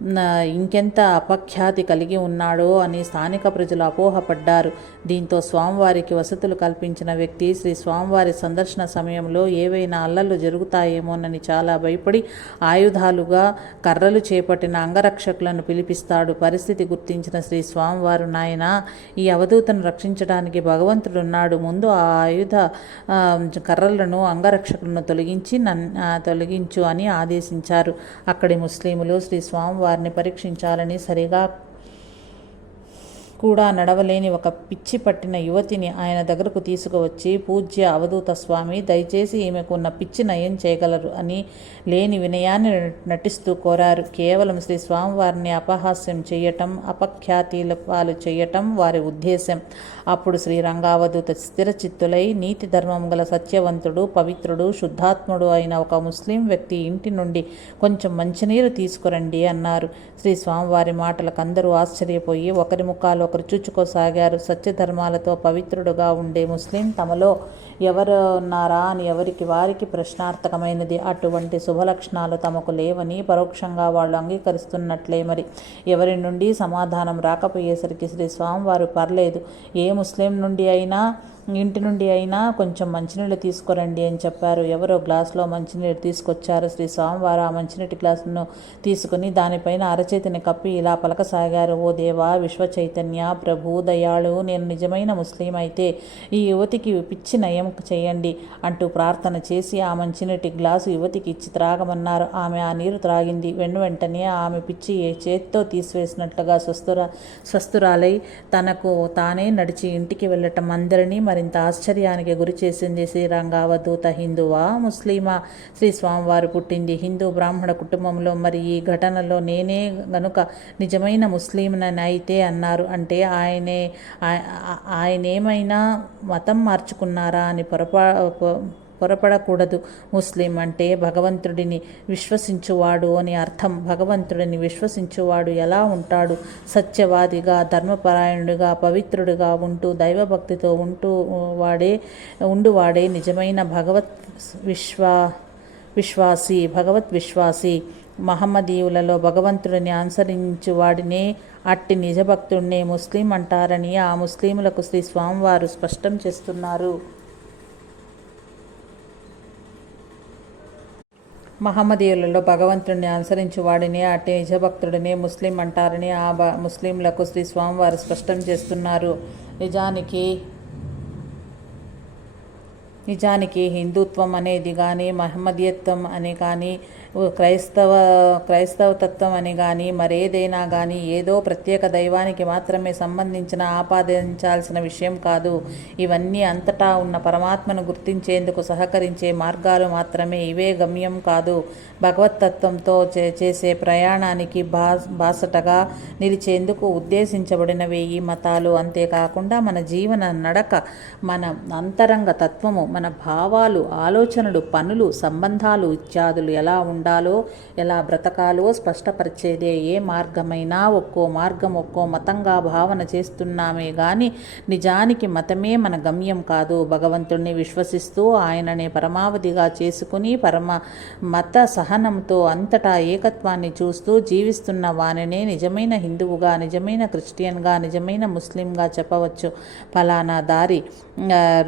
ఇంకెంత అపఖ్యాతి కలిగి ఉన్నాడో అని స్థానిక ప్రజలు అపోహపడ్డారు. దీంతో స్వామివారికి వసతులు కల్పించిన వ్యక్తి శ్రీ స్వామివారి సందర్శన సమయంలో ఏవైనా అల్లర్లు జరుగుతాయేమోనని చాలా భయపడి ఆయుధాలుగా కర్రలు చేపట్టిన అంగరక్షకులను పిలిపిస్తాడు. పరిస్థితి గుర్తించిన శ్రీ స్వామివారు, నాయన, ఈ అవధూతను రక్షించడానికి భగవంతుడున్నాడు, ముందు ఆ ఆయుధ కర్రలను అంగరక్షకులను తొలగించు అని ఆదేశించారు. అక్కడి ముస్లింలు శ్రీ స్వామివారిని పరీక్షించాలని సరిగా కూడా నడవలేని ఒక పిచ్చి పట్టిన యువతిని ఆయన దగ్గరకు తీసుకువచ్చి, పూజ్య అవధూత స్వామి, దయచేసి ఈమెకు ఉన్న పిచ్చి నయం చేయగలరు అని లేని వినయాన్ని నటిస్తూ కోరారు. కేవలం శ్రీ స్వామివారిని అపహాస్యం చేయటం, అపఖ్యాతిల పాలు చేయటం వారి ఉద్దేశం. అప్పుడు శ్రీ రంగావధూత స్థిరచిత్తులై, నీతి ధర్మం గల సత్యవంతుడు, పవిత్రుడు, శుద్ధాత్ముడు అయిన ఒక ముస్లిం వ్యక్తి ఇంటి నుండి కొంచెం మంచినీరు తీసుకురండి అన్నారు. శ్రీ స్వామివారి మాటలకు అందరూ ఆశ్చర్యపోయి ఒకరి ముఖాలు ఒకరు చూచుకోసాగారు. సత్యధర్మాలతో పవిత్రుడుగా ఉండే ముస్లిం తమలో ఎవరున్నారా అని ఎవరికి వారికి ప్రశ్నార్థకమైనది. అటువంటి శుభలక్షణాలు తమకు లేవని పరోక్షంగా వాళ్ళు అంగీకరిస్తున్నట్లే. మరి ఎవరి నుండి సమాధానం రాకపోయేసరికి శ్రీ స్వామివారు, పర్లేదు, ఏ ముస్లిం నుండి అయినా, ఇంటి నుండి అయినా కొంచెం మంచినీళ్ళు తీసుకురండి అని చెప్పారు. ఎవరో గ్లాసులో మంచినీళ్ళు తీసుకొచ్చారు. శ్రీ స్వామివారు ఆ మంచినీటి గ్లాసును తీసుకుని దానిపైన అరచేతిని కప్పి ఇలా పలకసాగారు. ఓ దేవా, విశ్వ చైతన్య ప్రభు, దయాళు, నేను నిజమైన ముస్లిం అయితే ఈ యువతికి పిచ్చి నయం చేయండి అంటూ ప్రార్థన చేసి ఆ మంచినీటి గ్లాసు యువతికి ఇచ్చి త్రాగమన్నారు. ఆమె ఆ నీరు త్రాగింది. వెంటనే ఆమె పిచ్చి చేత్తో తీసివేసినట్లుగా స్వస్థురాలై తనకు తానే నడిచి ఇంటికి వెళ్ళటం అందరినీ మరింత ఆశ్చర్యానికి గురి చేసింది. శ్రీరంగావధూత హిందువా, ముస్లిమా? శ్రీ స్వామివారు పుట్టింది హిందూ బ్రాహ్మణ కుటుంబంలో. మరి ఈ ఘటనలో నేనే గనుక నిజమైన ముస్లింనైతే అన్నారు అంటే ఆయనేమైనా మతం మార్చుకున్నారా అని పొరపడకూడదు. ముస్లిం అంటే భగవంతుడిని విశ్వసించువాడు అని అర్థం. భగవంతుడిని విశ్వసించువాడు ఎలా ఉంటాడు? సత్యవాదిగా, ధర్మపరాయణుడిగా, పవిత్రుడిగా ఉంటూ దైవభక్తితో ఉండువాడే నిజమైన భగవత్ విశ్వాసి. మహమ్మదీయులలో భగవంతుడిని అనుసరించువాడినే, అట్టి నిజభక్తుడినే ముస్లిం అంటారని ఆ ముస్లింలకు శ్రీ స్వామివారు స్పష్టం చేస్తున్నారు. మహమ్మదీయులలో భగవంతుడిని అనుసరించువాడిని, అట్టి నిజభక్తుడిని ముస్లిం అంటారని ఆ ముస్లింలకు శ్రీ స్వామివారు స్పష్టం చేస్తున్నారు. నిజానికి హిందుత్వం అనేది కానీ, మహమ్మదీయత్వం అని కానీ, క్రైస్తవతత్వం అని కానీ, మరేదైనా కానీ ఏదో ప్రత్యేక దైవానికి మాత్రమే సంబంధించిన ఆపాదించాల్సిన విషయం కాదు. ఇవన్నీ అంతటా ఉన్న పరమాత్మను గుర్తించేందుకు సహకరించే మార్గాలు మాత్రమే. ఇవే గమ్యం కాదు. భగవత్తత్వంతో చేసే ప్రయాణానికి బాసటగా నిలిచేందుకు ఉద్దేశించబడినవే ఈ మతాలు. అంతేకాకుండా మన జీవన నడక, మన అంతరంగ తత్వము, మన భావాలు, ఆలోచనలు, పనులు, సంబంధాలు ఇత్యాదులు ఎలా ఉండాలో, ఎలా బ్రతకాలో స్పష్టపరిచేదే. ఏ మార్గమైనా ఒక్కో మార్గం ఒక్కో మతంగా భావన చేస్తున్నామే గాని నిజానికి మతమే మన గమ్యం కాదు. భగవంతుణ్ణి విశ్వసిస్తూ ఆయననే పరమావధిగా చేసుకుని మత సహనంతో అంతటా ఏకత్వాన్ని చూస్తూ జీవిస్తున్న వానినే నిజమైన హిందువుగా, నిజమైన క్రిస్టియన్గా, నిజమైన ముస్లింగా చెప్పవచ్చు. ఫలానా దారి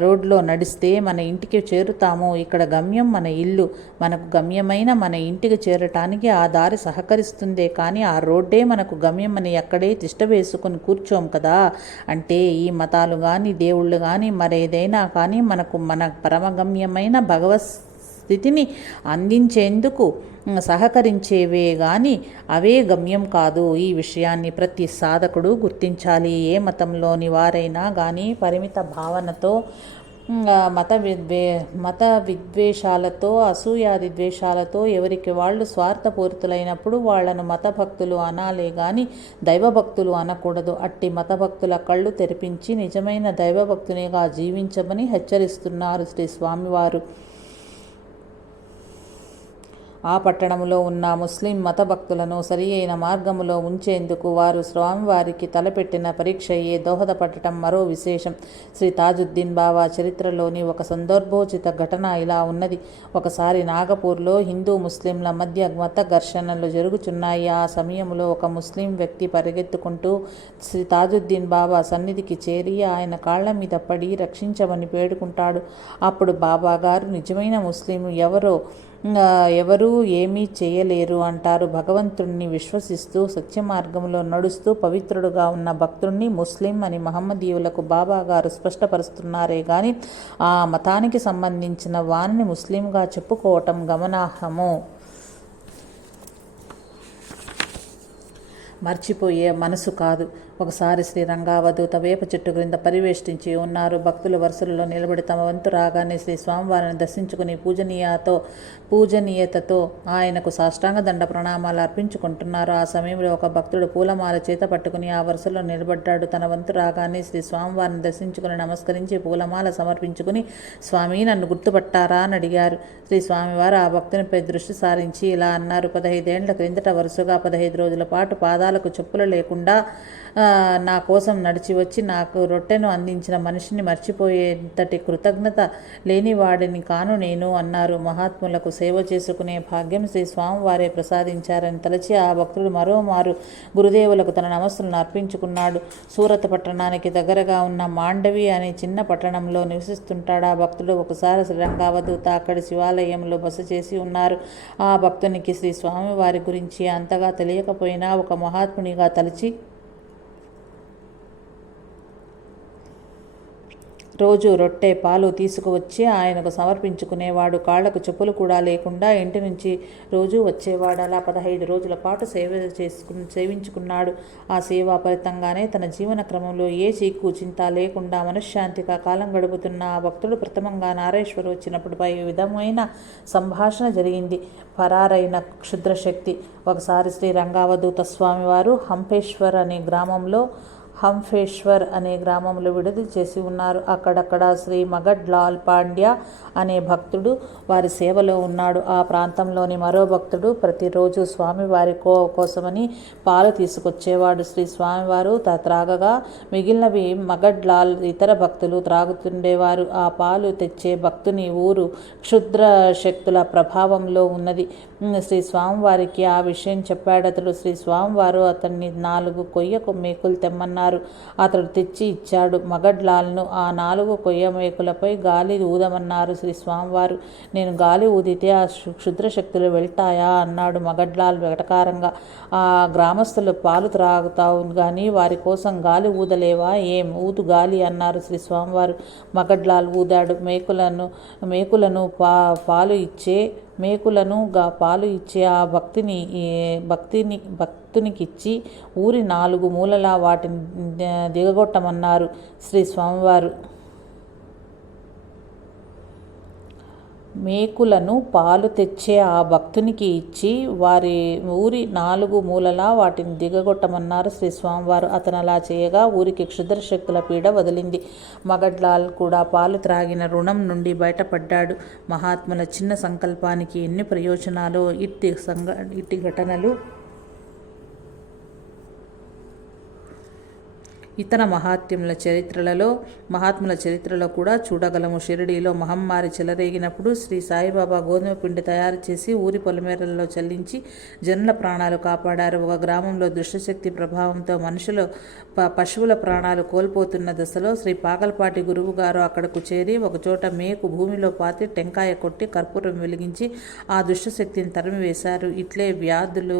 రోడ్లో నడిస్తే మన ఇంటికి చేరుతాము. ఇక్కడ గమ్యం మన ఇల్లు. మనకు గమ్యమైన మన ఇంటికి చేరటానికి ఆ దారి సహకరిస్తుందే కానీ ఆ రోడ్డే మనకు గమ్యం అని ఎక్కడే తిష్ట వేసుకుని కూర్చోం కదా. అంటే ఈ మతాలు కానీ, దేవుళ్ళు కానీ, మరేదైనా కానీ మనకు మన పరమగమ్యమైన భగవత్ స్థితిని అందించేందుకు సహకరించేవే గాని అవే గమ్యం కాదు. ఈ విషయాన్ని ప్రతి సాధకుడు గుర్తించాలి. ఏ మతంలోని వారైనా కానీ పరిమిత భావనతో, మత విద్వేషాలతో, అసూయాది ద్వేషాలతో ఎవరికి వాళ్ళు స్వార్థపూరితులైనప్పుడు వాళ్లను మతభక్తులు అనాలే గాని దైవభక్తులు అనకూడదు. అట్టి మతభక్తుల కళ్ళు తెరిపించి నిజమైన దైవభక్తునిగా జీవించమని హెచ్చరిస్తున్నారు శ్రీ స్వామివారు. ఆ పట్టణంలో ఉన్న ముస్లిం మత భక్తులను సరి అయిన మార్గములో ఉంచేందుకు వారు స్వామివారికి తలపెట్టిన పరీక్షయే దోహదపడటం మరో విశేషం. శ్రీ తాజుద్దీన్ బాబా చరిత్రలోని ఒక సందర్భోచిత ఘటన ఇలా ఉన్నది. ఒకసారి నాగపూర్లో హిందూ ముస్లింల మధ్య మత ఘర్షణలు జరుగుచున్నాయి. ఆ సమయంలో ఒక ముస్లిం వ్యక్తి పరిగెత్తుకుంటూ శ్రీ తాజుద్దీన్ బాబా సన్నిధికి చేరి ఆయన కాళ్ల మీద పడి రక్షించమని వేడుకుంటాడు. అప్పుడు బాబా గారు, నిజమైన ముస్లిం ఎవరూ ఏమీ చేయలేరు అంటారు. భగవంతుణ్ణి విశ్వసిస్తూ సత్యమార్గంలో నడుస్తూ పవిత్రుడుగా ఉన్న భక్తుణ్ణి ముస్లిం అని మహమ్మదీయులకు బాబా గారు స్పష్టపరుస్తున్నారే గాని ఆ మతానికి సంబంధించిన వారిని ముస్లింగా చెప్పుకోవటం గమనార్హము. మర్చిపోయే మనసు కాదు. ఒకసారి శ్రీ రంగావధూత వేప చెట్టు క్రింద పరివేష్టించి ఉన్నారు. భక్తులు వరుసలలో నిలబడి తమ వంతు రాగానే శ్రీ స్వామివారిని దర్శించుకుని పూజనీయతతో ఆయనకు సాష్టాంగ దండ ప్రణామాలు అర్పించుకుంటున్నారు. ఆ సమయంలో ఒక భక్తుడు పూలమాల చేత పట్టుకుని ఆ వరుసలో నిలబడ్డాడు. తన వంతు రాగానే శ్రీ స్వామివారిని దర్శించుకుని నమస్కరించి పూలమాల సమర్పించుకుని, స్వామి నన్ను గుర్తుపట్టారా అని అడిగారు. శ్రీ స్వామివారు ఆ భక్తునిపై దృష్టి సారించి ఇలా అన్నారు. 15 ఏళ్ల క్రిందట వరుసగా 15 రోజుల పాటు పాదాలకు చెప్పులు లేకుండా నా కోసం నడిచి వచ్చి నాకు రొట్టెను అందించిన మనిషిని మర్చిపోయేంతటి కృతజ్ఞత లేనివాడిని కాను నేను అన్నారు. మహాత్ములకు సేవ చేసుకునే భాగ్యం శ్రీ స్వామివారే ప్రసాదించారని తలచి ఆ భక్తుడు మరోమారు గురుదేవులకు తన నమస్సులను అర్పించుకున్నాడు. సూరత్ పట్టణానికి దగ్గరగా ఉన్న మాండవి అనే చిన్న పట్టణంలో నివసిస్తుంటాడు ఆ భక్తుడు. ఒకసారి శ్రీరంగావధూత అక్కడి శివాలయంలో బస చేసి ఉన్నారు. ఆ భక్తునికి శ్రీ స్వామివారి గురించి అంతగా తెలియకపోయినా ఒక మహాత్మునిగా తలచి రోజు రొట్టె పాలు తీసుకువచ్చి ఆయనకు సమర్పించుకునేవాడు. కాళ్లకు చెప్పులు కూడా లేకుండా ఇంటి నుంచి రోజు వచ్చేవాడు. అలా 15 రోజుల పాటు సేవించుకున్నాడు. ఆ సేవా ఫలితంగానే తన జీవన క్రమంలో ఏ చీకు చింత లేకుండా మనశ్శాంతిగా కాలం గడుపుతున్న ఆ భక్తుడు ప్రథమంగా నారేశ్వరు వచ్చినప్పుడు పై విధమైన సంభాషణ జరిగింది. పరారైన క్షుద్రశక్తి. ఒకసారి శ్రీ రంగావధూత స్వామివారు హంఫేశ్వర్ అనే గ్రామంలో విడుదల చేసి ఉన్నారు. అక్కడక్కడ శ్రీ మగడ్ లాల్ పాండ్య అనే భక్తుడు వారి సేవలో ఉన్నాడు. ఆ ప్రాంతంలోని మరో భక్తుడు ప్రతిరోజు స్వామివారి కోసమని పాలు తీసుకొచ్చేవాడు. శ్రీ స్వామివారు త్రాగగా మిగిలినవి మగడ్ లాల్ ఇతర భక్తులు త్రాగుతుండేవారు. ఆ పాలు తెచ్చే భక్తుని ఊరు క్షుద్ర శక్తుల ప్రభావంలో ఉన్నది. శ్రీ స్వామివారికి ఆ విషయం చెప్పాడతడు. శ్రీ స్వామివారు అతన్ని 4 కొయ్య మేకులు తెమ్మన్నారు. అతడు తెచ్చి ఇచ్చాడు. మగడ్లాల్ను ఆ 4 కొయ్య మేకులపై గాలి ఊదమన్నారు శ్రీ స్వామివారు. నేను గాలి ఊదితే ఆ క్షుద్రశక్తులు వెళ్తాయా అన్నాడు మగడ్లాల్ వెటకారంగా. ఆ గ్రామస్తులు పాలు త్రాగుతావు గాని వారి కోసం గాలి ఊదలేవా? ఏం ఊదు గాలి అన్నారు శ్రీ స్వామివారు. మగడ్లాల్ ఊదాడు. మేకులను పాలు ఇచ్చే ఆ భక్తునికిచ్చి ఊరి 4 మూలలా వాటిని దిగగొట్టమన్నారు శ్రీ స్వామివారు. మేకులను పాలు తెచ్చే ఆ భక్తునికి ఇచ్చి వారి ఊరి 4 మూలలా వాటిని దిగగొట్టమన్నారు శ్రీ స్వామివారు. అతను అలా చేయగా ఊరికి క్షుద్రశక్తుల పీడ వదిలింది. మగడ్లాల్ కూడా పాలు త్రాగిన రుణం నుండి బయటపడ్డాడు. మహాత్ముల చిన్న సంకల్పానికి ఎన్ని ప్రయోజనాలు! ఇట్టి ఘటనలు ఇతర మహాత్ముల చరిత్రలో కూడా చూడగలము. షిరిడీలో మహమ్మారి చెలరేగినప్పుడు శ్రీ సాయిబాబా గోధుమ పిండి తయారు చేసి ఊరి పొలిమేరలలో చల్లించి జనుల ప్రాణాలు కాపాడారు. ఒక గ్రామంలో దుష్టశక్తి ప్రభావంతో పశువుల ప్రాణాలు కోల్పోతున్న దశలో శ్రీ పాకల్పాటి గురువు గారు అక్కడకు చేరి ఒకచోట మేకు భూమిలో పాతి టెంకాయ కొట్టి కర్పూరం వెలిగించి ఆ దుష్టశక్తిని తరిమివేశారు. ఇట్లే వ్యాధులు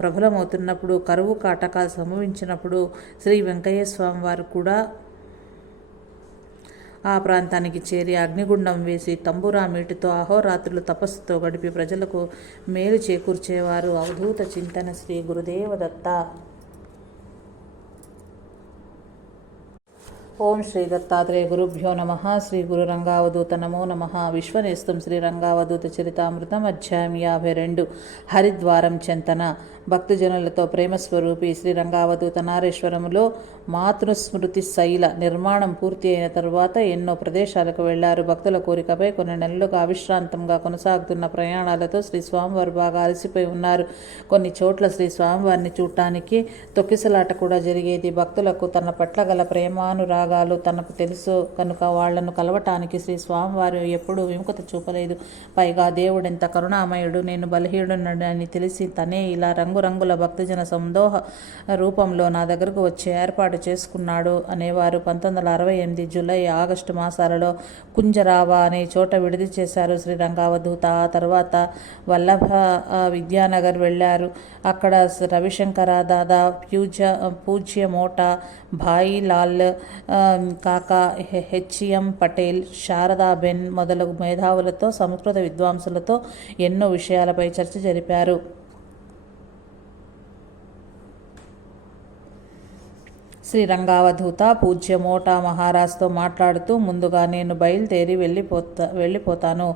ప్రబలమవుతున్నప్పుడు, కరువు కాటకాలు సంభవించినప్పుడు శ్రీ వెంకయ్య స్వామివారు కూడా ఆ ప్రాంతానికి చేరి అగ్నిగుండం వేసి తంబురా మీటితో అహోరాత్రులు తపస్సుతో గడిపి ప్రజలకు మేలు చేకూర్చేవారు. అవధూత చింతన శ్రీ గురుదేవ దత్త. ఓం శ్రీ దత్తాత్రేయ గురుభ్యో నమ. శ్రీ గురు రంగావధూత నమో నమ. విశ్వనేస్తం శ్రీ రంగావధూత చరితామృతం అధ్యాయం 52. హరిద్వారం చెంతన. భక్తజనులతో ప్రేమస్వరూపి శ్రీ రంగావధూత నారేశ్వరములో మాతృస్మృతి శైల నిర్మాణం పూర్తి అయిన తరువాత ఎన్నో ప్రదేశాలకు వెళ్లారు. భక్తుల కోరికపై కొన్ని నెలలుగా అవిశ్రాంతంగా కొనసాగుతున్న ప్రయాణాలతో శ్రీ స్వామివారు బాగా అలసిపోయి ఉన్నారు. కొన్ని చోట్ల శ్రీ స్వామివారిని చూడటానికి తొక్కిసలాట కూడా జరిగేది. భక్తులకు తన పట్ల గల ప్రేమానురాగాలు తనకు తెలుసు కనుక వాళ్లను కలవటానికి శ్రీ స్వామివారు ఎప్పుడూ విముఖత చూపలేదు. పైగా దేవుడెంత కరుణామయుడు, నేను బలహీనుడని తెలిసి తనే ఇలా రంగురంగుల భక్తజన సందోహ రూపంలో నా దగ్గరకు వచ్చి ఏర్పాటు చేసుకున్నాడు అనేవారు. 1968 జూలై, ఆగస్టు మాసాలలో కుంజరావా అనే చోట విడిది చేశారు శ్రీ రంగావధూత. ఆ తర్వాత వల్లభ విద్యానగర్ వెళ్ళారు. అక్కడ రవిశంకర దాదా, పూజ్య మోటా, భాయి లాల్ కాకా, హెచ్ఎం పటేల్, శారదాబెన్ మొదలగు మేధావులతో, సంస్కృత విద్వాంసులతో ఎన్నో విషయాలపై చర్చ జరిపారు. శ్రీ రంగావధూత పూజ్య మోటా మహారాజ్తో మాట్లాడుతూ, ముందుగా నేను బయలుదేరి వెళ్ళిపోతాను.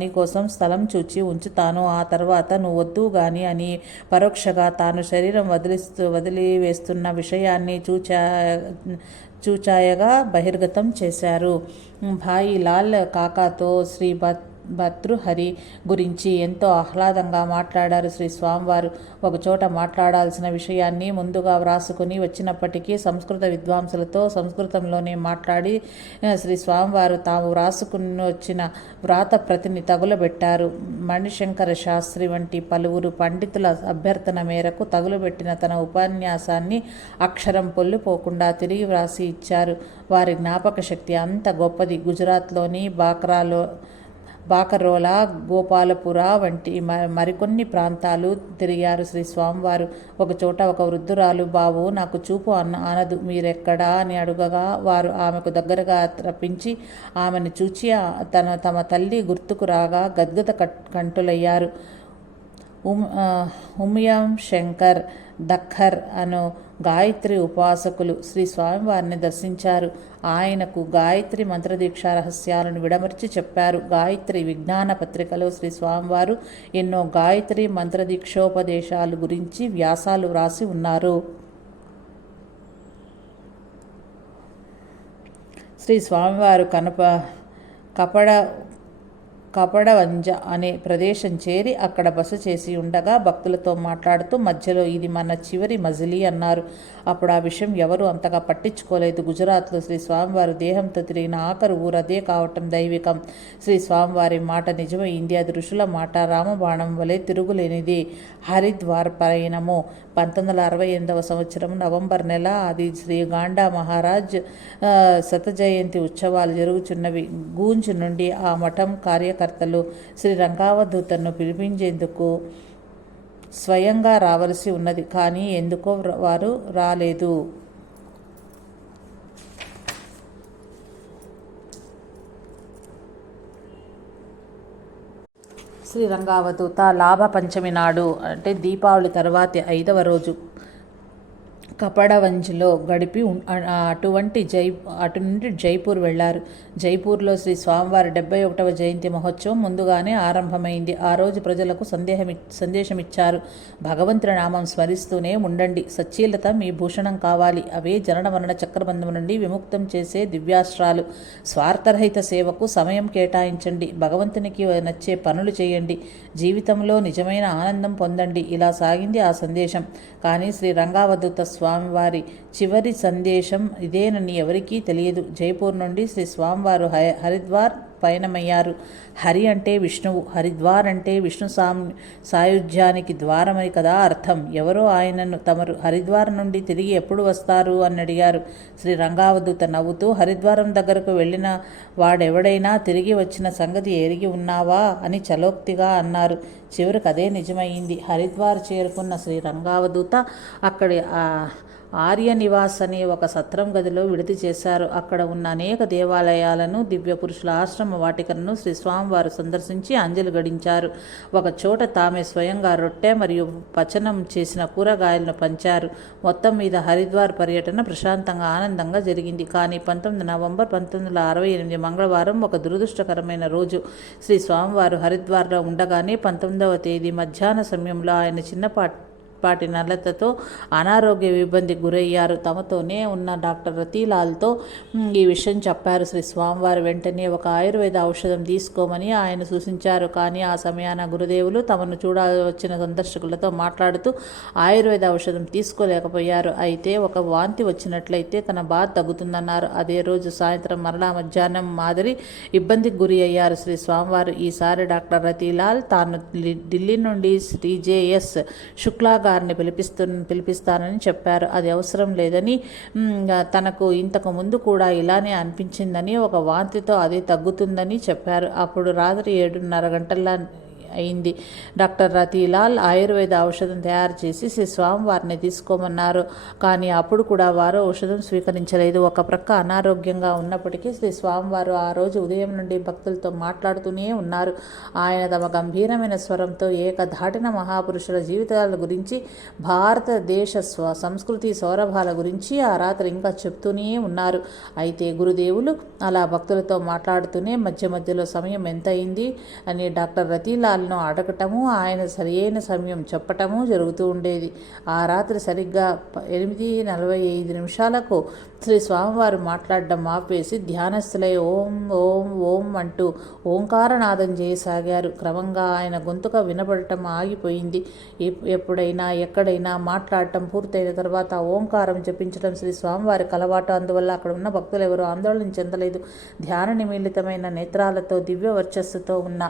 నీకోసం స్థలం చూచి ఉంచుతాను. ఆ తర్వాత నువ్వు వద్దు గాని అని పరోక్షగా తాను శరీరం వదిలివేస్తున్న విషయాన్ని చూచాయగా బహిర్గతం చేశారు. భాయి లాల్ కాకాతో శ్రీ భర్తృహరి గురించి ఎంతో ఆహ్లాదంగా మాట్లాడారు శ్రీ స్వామివారు. ఒకచోట మాట్లాడాల్సిన విషయాన్ని ముందుగా వ్రాసుకుని వచ్చినప్పటికీ సంస్కృత విద్వాంసులతో సంస్కృతంలోనే మాట్లాడి శ్రీ స్వామివారు తాము వ్రాసుకుని వచ్చిన వ్రాత ప్రతిని తగులబెట్టారు. మణిశంకర శాస్త్రి వంటి పలువురు పండితుల అభ్యర్థన మేరకు తగులబెట్టిన తన ఉపన్యాసాన్ని అక్షరం పొల్లిపోకుండా తిరిగి వ్రాసి ఇచ్చారు. వారి జ్ఞాపక శక్తి అంత గొప్పది. గుజరాత్లోని బాకరోలా, గోపాలపుర వంటి మరికొన్ని ప్రాంతాలు తిరిగారు శ్రీ స్వామివారు. ఒకచోట ఒక వృద్ధురాలు, బాబు నాకు చూపు ఆనదు, మీరెక్కడా అని అడుగగా వారు ఆమెకు దగ్గరగా రప్పించి ఆమెను చూచి తమ తల్లి గుర్తుకు రాగా గద్గద కంఠులయ్యారు. ఉమియం శంకర్ దక్కర్ అను గాయత్రి ఉపాసకులు శ్రీ స్వామివారిని దర్శించారు. ఆయనకు గాయత్రి మంత్రదీక్షా రహస్యాలను విడమర్చి చెప్పారు. గాయత్రి విజ్ఞాన పత్రికలో శ్రీ స్వామివారు ఎన్నో గాయత్రి మంత్రదీక్షోపదేశాలు గురించి వ్యాసాలు వ్రాసి ఉన్నారు. శ్రీ స్వామివారు కపడవంజ అనే ప్రదేశం చేరి అక్కడ బస చేసి ఉండగా భక్తులతో మాట్లాడుతూ మధ్యలో ఇది మన చివరి మజిలీ అన్నారు. అప్పుడు ఆ విషయం ఎవరు అంతగా పట్టించుకోలేదు. గుజరాత్లో శ్రీ స్వామివారు దేహంతో తిరిగిన ఆఖరు ఊరు అదే కావటం దైవికం. శ్రీ స్వామివారి మాట నిజమైంది. అది ఋషుల మాట రామబాణం వలె తిరుగులేనిది. హరిద్వార్ పయనము 1968 సంవత్సరం నవంబర్ నెల. అది శ్రీ గాండా మహారాజ్ శతజయంతి ఉత్సవాలు జరుగుచున్నవి. గూంజ్ నుండి ఆ మఠం కార్యకర్తలు శ్రీ రంగావధూతను పిలిపించేందుకు స్వయంగా రావలసి ఉన్నది. కానీ ఎందుకో వారు రాలేదు. శ్రీ రంగావధూత లాభ పంచమి నాడు, అంటే దీపావళి తర్వాతి 5వ రోజు కపడవంజ్లో గడిపి అటు నుండి జైపూర్ వెళ్లారు. జైపూర్లో శ్రీ స్వామివారి 71వ జయంతి మహోత్సవం ముందుగానే ఆరంభమైంది. ఆ రోజు ప్రజలకు సందేశమిచ్చారు. భగవంతుని నామం స్మరిస్తూనే ఉండండి. సచ్చీలత మీ భూషణం కావాలి. అవే జనన మరణ చక్రబంధం నుండి విముక్తం చేసే దివ్యాస్త్రాలు. స్వార్థరహిత సేవకు సమయం కేటాయించండి. భగవంతునికి నచ్చే పనులు చేయండి. జీవితంలో నిజమైన ఆనందం పొందండి. ఇలా సాగింది ఆ సందేశం. కానీ శ్రీ రంగావధూత స్వామివారి చివరి సందేశం ఇదేనని ఎవరికీ తెలియదు. జైపూర్ నుండి శ్రీ స్వామివారు హరిద్వార్ పయనమయ్యారు. హరి అంటే విష్ణువు, హరిద్వార్ అంటే విష్ణు సాయుధ్యానికి ద్వారమని కదా అర్థం. ఎవరో ఆయనను తమరు హరిద్వార్ నుండి తిరిగి ఎప్పుడు వస్తారు అని అడిగారు. శ్రీ రంగావధూత నవ్వుతూ, హరిద్వారం దగ్గరకు వెళ్ళిన వాడెవడైనా తిరిగి వచ్చిన సంగతి ఎరిగి ఉన్నావా అని చలోక్తిగా అన్నారు. చివరికి అదే నిజమయ్యింది. హరిద్వార్ చేరుకున్న శ్రీ రంగావధూత ఆర్య నివాస్ అనే ఒక సత్రం గదిలో విడిది చేశారు. అక్కడ ఉన్న అనేక దేవాలయాలను, దివ్య పురుషుల ఆశ్రమ వాటికలను శ్రీ స్వామివారు సందర్శించి అంజలి గడించారు. ఒక చోట తామే స్వయంగా రొట్టె మరియు పచనం చేసిన కూరగాయలను పంచారు. మొత్తం మీద హరిద్వార్ పర్యటన ప్రశాంతంగా ఆనందంగా జరిగింది. కానీ 19 నవంబర్ 1968 మంగళవారం ఒక దురదృష్టకరమైన రోజు. శ్రీ స్వామివారు హరిద్వార్లో ఉండగానే 19వ తేదీ మధ్యాహ్న సమయంలో ఆయన చిన్నపాటి నల్లతతో అనారోగ్య ఇబ్బందికి గురయ్యారు. తమతోనే ఉన్న డాక్టర్ రతీలాల్తో ఈ విషయం చెప్పారు. శ్రీ స్వామివారు వెంటనే ఒక ఆయుర్వేద ఔషధం తీసుకోమని ఆయన సూచించారు. కానీ ఆ సమయాన గురుదేవులు తమను చూడవచ్చిన సందర్శకులతో మాట్లాడుతూ ఆయుర్వేద ఔషధం తీసుకోలేకపోయారు. అయితే ఒక వాంతి వచ్చినట్లయితే తన బాధ తగ్గుతుందన్నారు. అదే రోజు సాయంత్రం మరలా మధ్యాహ్నం మాదిరి ఇబ్బందికి గురి అయ్యారు శ్రీ స్వామివారు. ఈసారి డాక్టర్ రతీలాల్ తాను ఢిల్లీ నుండి శ్రీ జేఎస్ శుక్లా గారిని పిలిపిస్తానని చెప్పారు. అది అవసరం లేదని, తనకు ఇంతకు ముందు కూడా ఇలానే అనిపించిందని, ఒక వాంతితో అది తగ్గుతుందని చెప్పారు. అప్పుడు రాత్రి 7:30 గంటల అయింది. డాక్టర్ రతీలాల్ ఆయుర్వేద ఔషధం తయారు చేసి శ్రీ స్వామివారిని తీసుకోమన్నారు. కానీ అప్పుడు కూడా వారు ఔషధం స్వీకరించలేదు. ఒక ప్రక్క అనారోగ్యంగా ఉన్నప్పటికీ శ్రీ స్వామివారు ఆ రోజు ఉదయం నుండి భక్తులతో మాట్లాడుతూనే ఉన్నారు. ఆయన తమ గంభీరమైన స్వరంతో ఏకధాటిన మహాపురుషుల జీవితాల గురించి, భారతదేశ సంస్కృతి సౌరభాల గురించి ఆ రాత్రి ఇంకా చెప్తూనే ఉన్నారు. అయితే గురుదేవులు అలా భక్తులతో మాట్లాడుతూనే మధ్య మధ్యలో సమయం ఎంత అయింది అని డాక్టర్ రతీలాల్ అడగటము, ఆయన సరియైన సమయం చెప్పటము జరుగుతూ ఉండేది. ఆ రాత్రి సరిగ్గా 8:45 శ్రీ స్వామివారు మాట్లాడడం ఆపేసి ధ్యానస్థులై ఓం ఓం ఓం అంటూ ఓంకారనాదం చేయసాగారు. క్రమంగా ఆయన గొంతుక వినపడటం ఆగిపోయింది. ఎప్పుడైనా ఎక్కడైనా మాట్లాడటం పూర్తయిన తర్వాత ఓంకారం జపించడం శ్రీ స్వామివారికి అలవాటు. అందువల్ల అక్కడ ఉన్న భక్తులు ఎవరూ ఆందోళన చెందలేదు. ధ్యాన నిమిళితమైన నేత్రాలతో దివ్య వర్చస్సుతో ఉన్న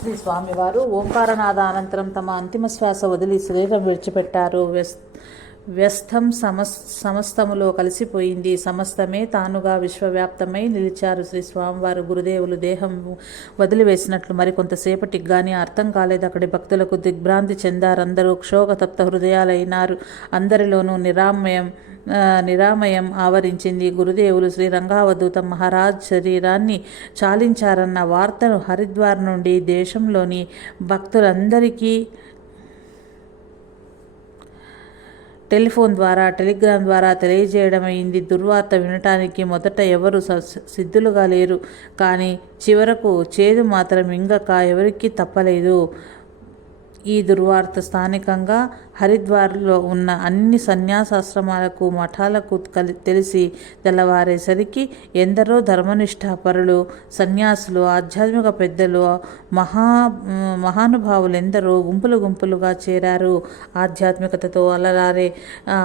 శ్రీ స్వామివారు ఓంకారనాద అనంతరం తమ అంతిమ శ్వాస వదిలి శరీరం విడిచిపెట్టారు. వ్యస్థం సమస్తములో కలిసిపోయింది. సమస్తమే తానుగా విశ్వవ్యాప్తమై నిలిచారు. శ్రీ స్వామివారు గురుదేవులు దేహం వదిలివేసినట్లు మరికొంతసేపటికి కానీ అర్థం కాలేదు. అక్కడి భక్తులకు దిగ్భ్రాంతి చెందారు. అందరూ క్షోభతప్త హృదయాలైనారు. అందరిలోనూ నిరామయం ఆవరించింది. గురుదేవులు శ్రీ రంగావధూత మహారాజ్ శరీరాన్ని చాలించారన్న వార్తను హరిద్వార్ నుండి దేశంలోని భక్తులందరికీ టెలిఫోన్ ద్వారా, టెలిగ్రామ్ ద్వారా తెలియజేయడమైంది. దుర్వార్త వినటానికి మొదట ఎవరు సిద్ధులుగా లేరు. కానీ చివరకు చేదు మాత్రం మింగక ఎవరికీ తప్పలేదు. ఈ దుర్వార్త స్థానికంగా హరిద్వార్లో ఉన్న అన్ని సన్యాసాశ్రమాలకు, మఠాలకు తెలిసి తెల్లవారేసరికి ఎందరో ధర్మనిష్ఠాపరులు, సన్యాసులు, ఆధ్యాత్మిక పెద్దలు, మహానుభావులెందరో గుంపులుగా చేరారు. ఆధ్యాత్మికతతో అలరారే ఆ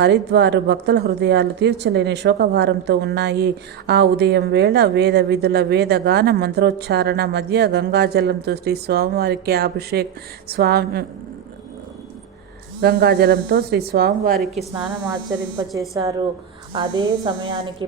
హరిద్వారు భక్తుల హృదయాలు తీర్చలేని శోకభారంతో ఉన్నాయి. ఆ ఉదయం వేళ వేద విధుల వేదగాన మంత్రోచ్చారణ మధ్య గంగాజలంతో శ్రీ స్వామివారికి గంగాజలంతో శ్రీ స్వామివారికి స్నానమాచరింపచేశారు. అదే సమయానికి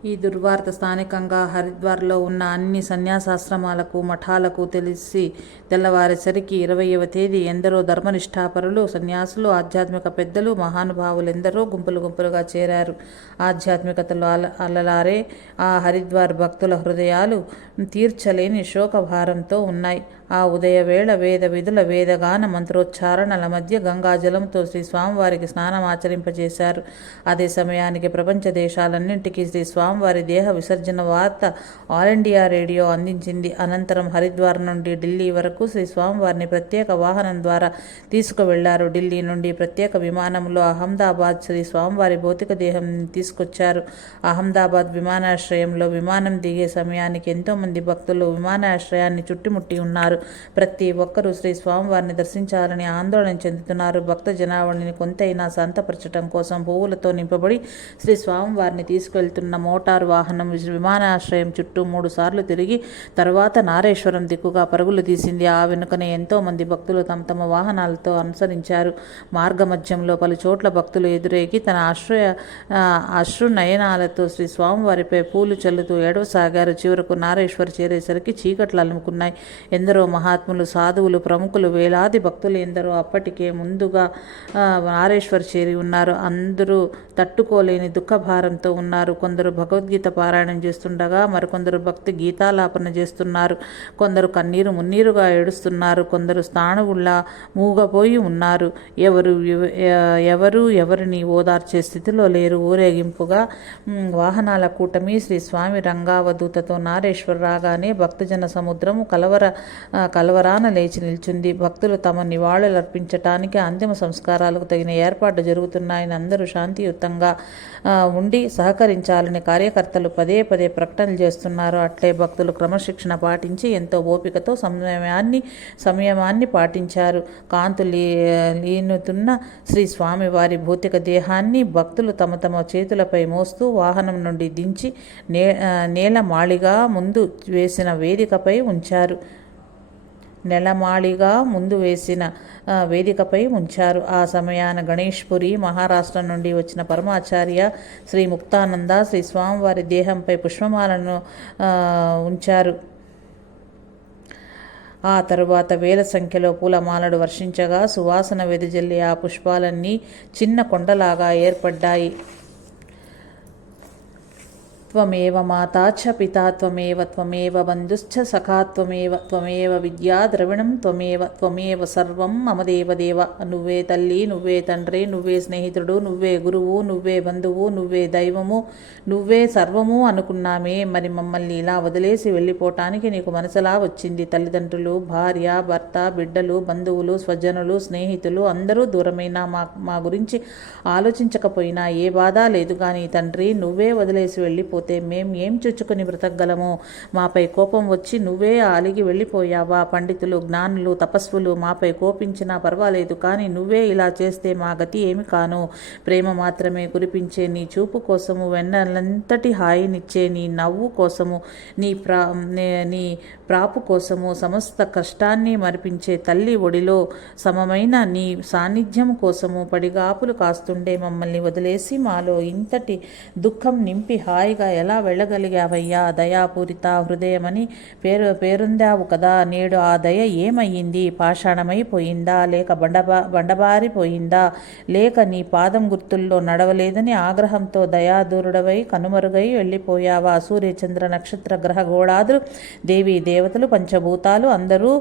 ఈ దుర్వార్త స్థానికంగా హరిద్వార్లో ఉన్న అన్ని సన్యాసాశ్రమాలకు, మఠాలకు తెలిసి తెల్లవారేసరికి 20వ తేదీ ఎందరో ధర్మనిష్ఠాపరులు, సన్యాసులు, ఆధ్యాత్మిక పెద్దలు, మహానుభావులెందరో గుంపులుగా చేరారు. ఆధ్యాత్మికతలో అలలారే ఆ హరిద్వార్ భక్తుల హృదయాలు తీర్చలేని శోకభారంతో ఉన్నాయి. ఆ ఉదయవేళ వేద విధుల వేదగాన మంత్రోచ్చారణల మధ్య గంగాజలంతో శ్రీ స్వామివారికి స్నానం ఆచరింపజేశారు. అదే సమయానికి ప్రపంచ దేశాలన్నింటికీ శ్రీ స్వామివారి దేహ విసర్జన వార్త ఆల్ ఇండియా రేడియో అందించింది. అనంతరం హరిద్వార్ నుండి ఢిల్లీ వరకు శ్రీ స్వామివారిని ప్రత్యేక వాహనం ద్వారా తీసుకువెళ్లారు. ఢిల్లీ నుండి ప్రత్యేక విమానంలో అహ్మదాబాద్ శ్రీ స్వామివారి భౌతిక దేహం తీసుకొచ్చారు. అహ్మదాబాద్ విమానాశ్రయంలో విమానం దిగే సమయానికి ఎంతోమంది భక్తులు విమానాశ్రయాన్ని చుట్టుముట్టి ఉన్నారు. చేస్తున్నారు. ప్రతి ఒక్కరూ శ్రీ స్వామివారిని దర్శించాలని ఆందోళన చెందుతున్నారు. భక్త జనావళిని కొంతైనా శాంతపరచడం కోసం పువ్వులతో నింపబడి శ్రీ స్వామివారిని తీసుకెళ్తున్న మోటారు వాహనం విమానాశ్రయం చుట్టూ 3 సార్లు తిరిగి తర్వాత నారేశ్వరం దిక్కుగా పరుగులు తీసింది. ఆ వెనుకనే ఎంతో మంది భక్తులు తమ తమ వాహనాలతో అనుసరించారు. మార్గమధ్యంలో పలు చోట్ల భక్తులు ఎదురేగి తన అశ్రు నయనాలతో శ్రీ స్వామివారిపై పూలు చల్లుతూ ఏడవసాగారు. చివరకు నారేశ్వర్ చేరేసరికి చీకట్లు అలుముకున్నాయి. ఎందరో మహాత్ములు, సాధువులు, ప్రముఖులు, వేలాది భక్తులు ఎందరో అప్పటికే ముందుగా నారేశ్వర్ చేరి ఉన్నారు. అందరూ తట్టుకోలేని దుఃఖభారంతో ఉన్నారు. కొందరు భగవద్గీత పారాయణం చేస్తుండగా మరికొందరు భక్తి గీతాలాపన చేస్తున్నారు. కొందరు కన్నీరు మున్నీరుగా ఏడుస్తున్నారు. కొందరు స్థాణువుల్లా మూగపోయి ఉన్నారు. ఎవరిని ఓదార్చే స్థితిలో లేరు. ఊరేగింపుగా వాహనాల కూటమి శ్రీ స్వామి రంగావధూతతో నారేశ్వర రాగానే భక్తజన సముద్రము కలవరాన లేచి నిల్చుంది. భక్తులు తమ నివాళులర్పించటానికి అంతిమ సంస్కారాలకు తగిన ఏర్పాట్లు జరుగుతున్నాయని అందరూ శాంతియుతంగా ఉండి సహకరించాలని కార్యకర్తలు పదే పదే ప్రకటనలు చేస్తున్నారు. అట్లే భక్తులు క్రమశిక్షణ పాటించి ఎంతో ఓపికతో సంయమాన్ని పాటించారు. లీనుతున్న శ్రీ స్వామి వారి భౌతిక దేహాన్ని భక్తులు తమ తమ చేతులపై మోస్తూ వాహనం నుండి దించి నేలమాళిగా ముందు వేసిన వేదికపై ఉంచారు. ఆ సమయాన గణేష్పురి, మహారాష్ట్ర నుండి వచ్చిన పరమాచార్య శ్రీ ముక్తానంద శ్రీ స్వామివారి దేహంపై పుష్పమాలను ఉంచారు. ఆ తరువాత వేల సంఖ్యలో పూలమాలలు వర్షించగా సువాసన వెదజల్లి ఆ పుష్పాలన్నీ చిన్న కొండలాగా ఏర్పడ్డాయి. త్వమేవ మాతా చ పితా త్వమేవ బంధుశ్చ సఖా త్వమేవ విద్యా ద్రవిణం త్వమేవ సర్వం మమ దేవ. నువ్వే తల్లి, నువ్వే తండ్రి, నువ్వే స్నేహితుడు, నువ్వే గురువు, నువ్వే బంధువు, నువ్వే దైవము, నువ్వే సర్వము అనుకున్నామే. మరి మమ్మల్ని ఇలా వదిలేసి వెళ్ళిపోవటానికి నీకు మనసులా వచ్చింది. తల్లిదండ్రులు, భార్య, భర్త, బిడ్డలు, బంధువులు, స్వజనులు, స్నేహితులు అందరూ దూరమైనా మా గురించి ఆలోచించకపోయినా ఏ బాధ లేదు. కానీ తండ్రి, నువ్వే వదిలేసి వెళ్ళిపోతే మేం ఏం చుచ్చుకుని బ్రతకగలము? మాపై కోపం వచ్చి నువ్వే అలిగి వెళ్ళిపోయావా? పండితులు, జ్ఞానులు, తపస్సులు మాపై కోపించినా పర్వాలేదు, కానీ నువ్వే ఇలా చేస్తే మా గతి ఏమి కాను? ప్రేమ మాత్రమే కురిపించే నీ చూపు కోసము, వెన్నెలంతటి హాయినిచ్చే నీ నవ్వు కోసము, నీ ప్రాపు కోసము, సమస్త కష్టాన్ని మరిపించే తల్లి ఒడిలో సమమైన నీ సాన్నిధ్యం కోసము పడిగాపులు కాస్తుండే మమ్మల్ని వదిలేసి మాలో ఇంతటి దుఃఖం నింపి హాయిగా ఎలా వెళ్ళగలిగావయ్యా? దయాపూరిత హృదయమని పేరుందావు కదా, నేడు ఆ దయ ఏమయ్యింది? పాషాణమైపోయిందా? లేక బండబారిపోయిందా? లేక నీ పాదం గుర్తుల్లో నడవలేదని ఆగ్రహంతో దయాదూరుడవై కనుమరుగై వెళ్ళిపోయావా? సూర్యచంద్ర నక్షత్ర గ్రహ గోళాదులు, దేవీ దేవతలు, పంచభూతాలు అందరూ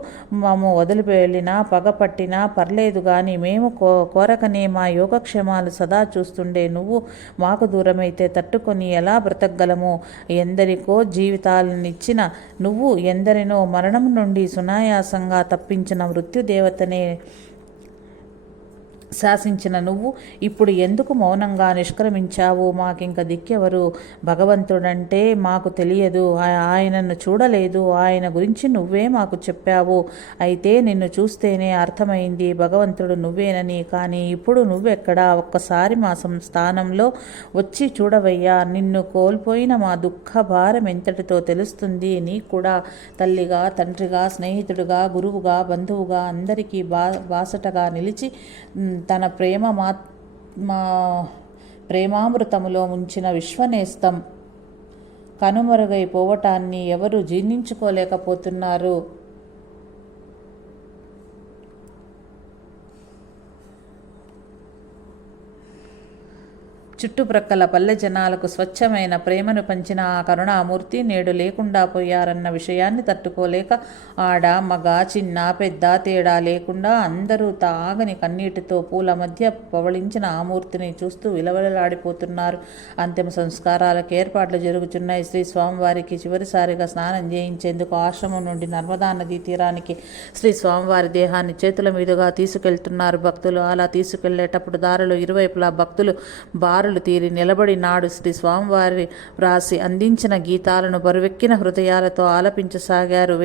మేము వదిలిపెళ్ళినా పగపట్టినా పర్లేదు గాని మేము కోరకనే మా యోగక్షేమాలు సదా చూస్తుండే నువ్వు మాకు దూరమైతే తట్టుకొని ఎలా బ్రతకగలము? ఎందరికో జీవితాలనిచ్చిన నువ్వు, ఎందరినో మరణం నుండి సునాయాసంగా తప్పించిన మృత్యుదేవతనే శాసించిన నువ్వు ఇప్పుడు ఎందుకు మౌనంగా నిష్క్రమించావు? మాకింక దిక్కెవరు? భగవంతుడంటే మాకు తెలియదు, ఆయనను చూడలేదు, ఆయన గురించి నువ్వే మాకు చెప్పావు. అయితే నిన్ను చూస్తేనే అర్థమైంది భగవంతుడు నువ్వేనని. కానీ ఇప్పుడు నువ్వెక్కడా? ఒక్కసారి మా స్థానంలో వచ్చి చూడవయ్యా. నిన్ను కోల్పోయిన మా దుఃఖ భారం ఎంతటితో తెలుస్తుంది. నీకు కూడా తల్లిగా, తండ్రిగా, స్నేహితుడిగా, గురువుగా, బంధువుగా అందరికీ బాసటగా నిలిచి తన ప్రేమామృతములో ముంచిన విశ్వనేస్తం కనుమరుగైపోవటాన్ని ఎవరు జీర్ణించుకోలేకపోతున్నారు. చుట్టుప్రక్కల పల్లె జనాలకు స్వచ్ఛమైన ప్రేమను పంచిన ఆ కరుణామూర్తి నేడు లేకుండా పోయారన్న విషయాన్ని తట్టుకోలేక ఆడ, మగ, చిన్న, పెద్ద తేడా లేకుండా అందరూ తాగని కన్నీటితో పూల మధ్య పవళించిన ఆ మూర్తిని చూస్తూ విలవలలాడిపోతున్నారు. అంతిమ సంస్కారాలకు ఏర్పాట్లు జరుగుతున్నాయి. శ్రీ స్వామివారికి చివరిసారిగా స్నానం చేయించేందుకు ఆశ్రమం నుండి నర్మదా నదీ తీరానికి శ్రీ స్వామివారి దేహాన్ని చేతుల మీదుగా తీసుకెళ్తున్నారు భక్తులు. అలా తీసుకెళ్లేటప్పుడు దారిలో ఇరువైపులా భక్తులు బారులు తీరి నిలబడి నాడు శ్రీ స్వామివారి వ్రాసి అందించిన గీతాలను బరువెక్కిన హృదయాలతో ఆలపించసాగారు.